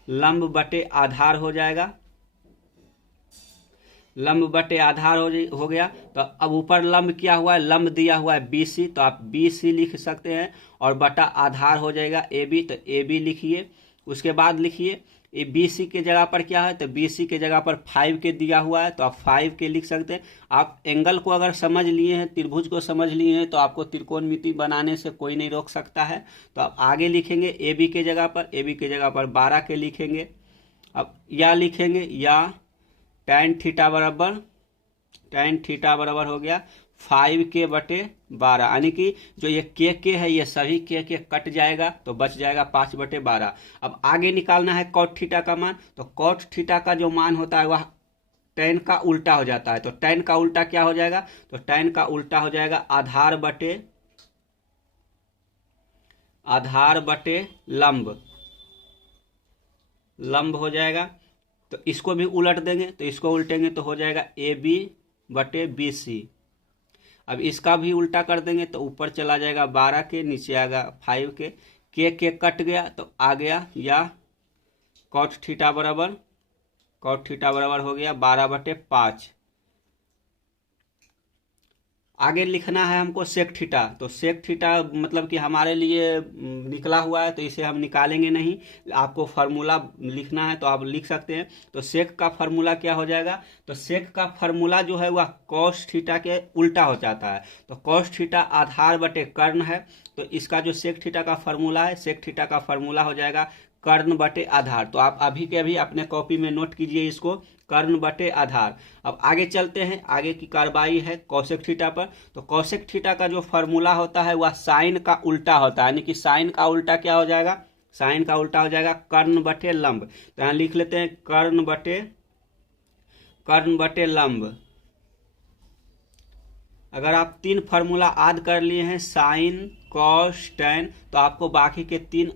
लंब बटे आधार हो जाएगा, लंब बटे आधार हो गया। तो अब ऊपर लंब क्या हुआ है, लंब दिया हुआ है BC, तो आप BC लिख सकते हैं, और बटा आधार हो जाएगा AB, तो AB लिखिए। उसके बाद लिखिए ये BC के जगह पर क्या है, तो BC के जगह पर 5K दिया हुआ है, तो आप 5K लिख सकते हैं। आप एंगल को अगर समझ लिए हैं, त्रिभुज को समझ लिए हैं, तो आपको त्रिकोणमिति बनाने से कोई नहीं रोक सकता है। तो आप आगे लिखेंगे AB के जगह पर 12K लिखेंगे। अब या लिखेंगे या tan थीटा बराबर हो गया 5K/12, यानी कि जो ये K है ये सभी K कट जाएगा, तो बच जाएगा 5/12। अब आगे निकालना है cot थीटा का मान। तो cot थीटा का जो मान होता है वह tan का उल्टा हो जाता है। तो tan का उल्टा क्या हो जाएगा, तो tan का उल्टा हो जाएगा आधार बटे लंब हो जाएगा। तो इसको भी उलट देंगे, तो इसको उल्टेंगे तो हो जाएगा AB/BC। अब इसका भी उल्टा कर देंगे तो ऊपर चला जाएगा 12K, नीचे आएगा 5K, K कट गया तो आ गया या cot थीटा बराबर हो गया 12/5। आगे लिखना है हमको सेक थीटा। तो सेक थीटा मतलब कि हमारे लिए निकला हुआ है, तो इसे हम निकालेंगे नहीं, आपको फार्मूला लिखना है तो आप लिख सकते हैं। तो सेक का फार्मूला क्या हो जाएगा, तो सेक का फार्मूला जो है वह कॉस थीटा के उल्टा हो जाता है। तो कॉस थीटा आधार बटे कर्ण है, तो इसका जो सेक थीटा का फार्मूला है, सेक थीटा का फार्मूला हो जाएगा कर्ण बटे आधार। तो आप अभी के अभी अपने कॉपी में नोट कीजिए इसको, कर्ण बटे आधार। अब आगे चलते हैं, आगे की कार्रवाई है कौशिक थीटा पर। तो कौशिक थीटा का जो फार्मूला होता है वह साइन का उल्टा होता है, यानी कि साइन का उल्टा क्या हो जाएगा, साइन का उल्टा हो जाएगा कर्ण बटे लंब। तो यहाँ लिख लेते हैं कर्ण बटे लंब। अगर आप 3 फार्मूला याद कर लिए हैं, साइन कॉस टैन, तो आपको बाकी के 3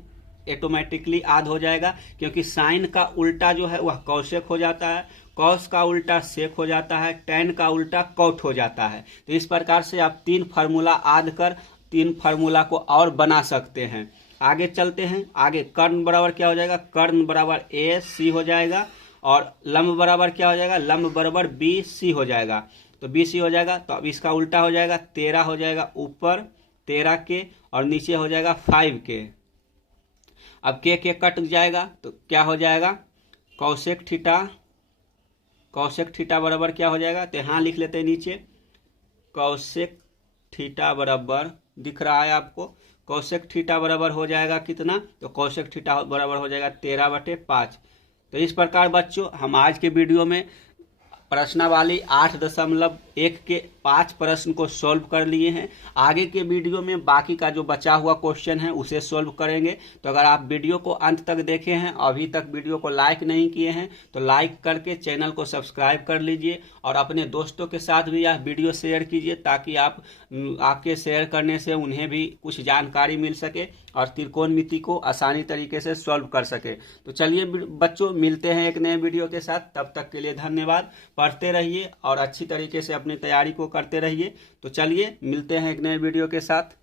ऑटोमेटिकली याद हो जाएगा, क्योंकि साइन का उल्टा जो है वह कौशिक हो जाता है, कॉस का उल्टा सेक हो जाता है, टैन का उल्टा कॉट हो जाता है। तो इस प्रकार से आप 3 फार्मूला याद कर 3 फार्मूला को और बना सकते हैं। आगे चलते हैं, आगे कर्ण बराबर क्या हो जाएगा, कर्ण बराबर AC हो जाएगा, और लंब बराबर क्या हो जाएगा, लंब बराबर BC हो जाएगा। तो BC हो जाएगा, तो अब इसका उल्टा हो जाएगा 13 हो जाएगा, ऊपर 13K और नीचे हो जाएगा 5K। अब K कट जाएगा तो क्या हो जाएगा, कौशिक थीटा बराबर क्या हो जाएगा, तो यहाँ लिख लेते हैं नीचे कौशेक थीटा बराबर दिख रहा है आपको, कौशेक थीटा बराबर हो जाएगा कितना, तो कौशेक थीटा बराबर हो जाएगा 13/5। तो इस प्रकार बच्चों हम आज के वीडियो में प्रश्नावली 8.1 के 5 प्रश्न को सॉल्व कर लिए हैं। आगे के वीडियो में बाकी का जो बचा हुआ क्वेश्चन है उसे सॉल्व करेंगे। तो अगर आप वीडियो को अंत तक देखे हैं, अभी तक वीडियो को लाइक नहीं किए हैं तो लाइक करके चैनल को सब्सक्राइब कर लीजिए और अपने दोस्तों के साथ भी यह वीडियो शेयर कीजिए, ताकि आपके शेयर करने से उन्हें भी कुछ जानकारी मिल सके और त्रिकोणमिति को आसानी तरीके से सॉल्व कर सके। तो चलिए बच्चों, मिलते हैं एक नए वीडियो के साथ। तब तक के लिए धन्यवाद। पढ़ते रहिए और अच्छी तरीके से अपनी तैयारी को करते रहिए। तो चलिए मिलते हैं एक नए वीडियो के साथ।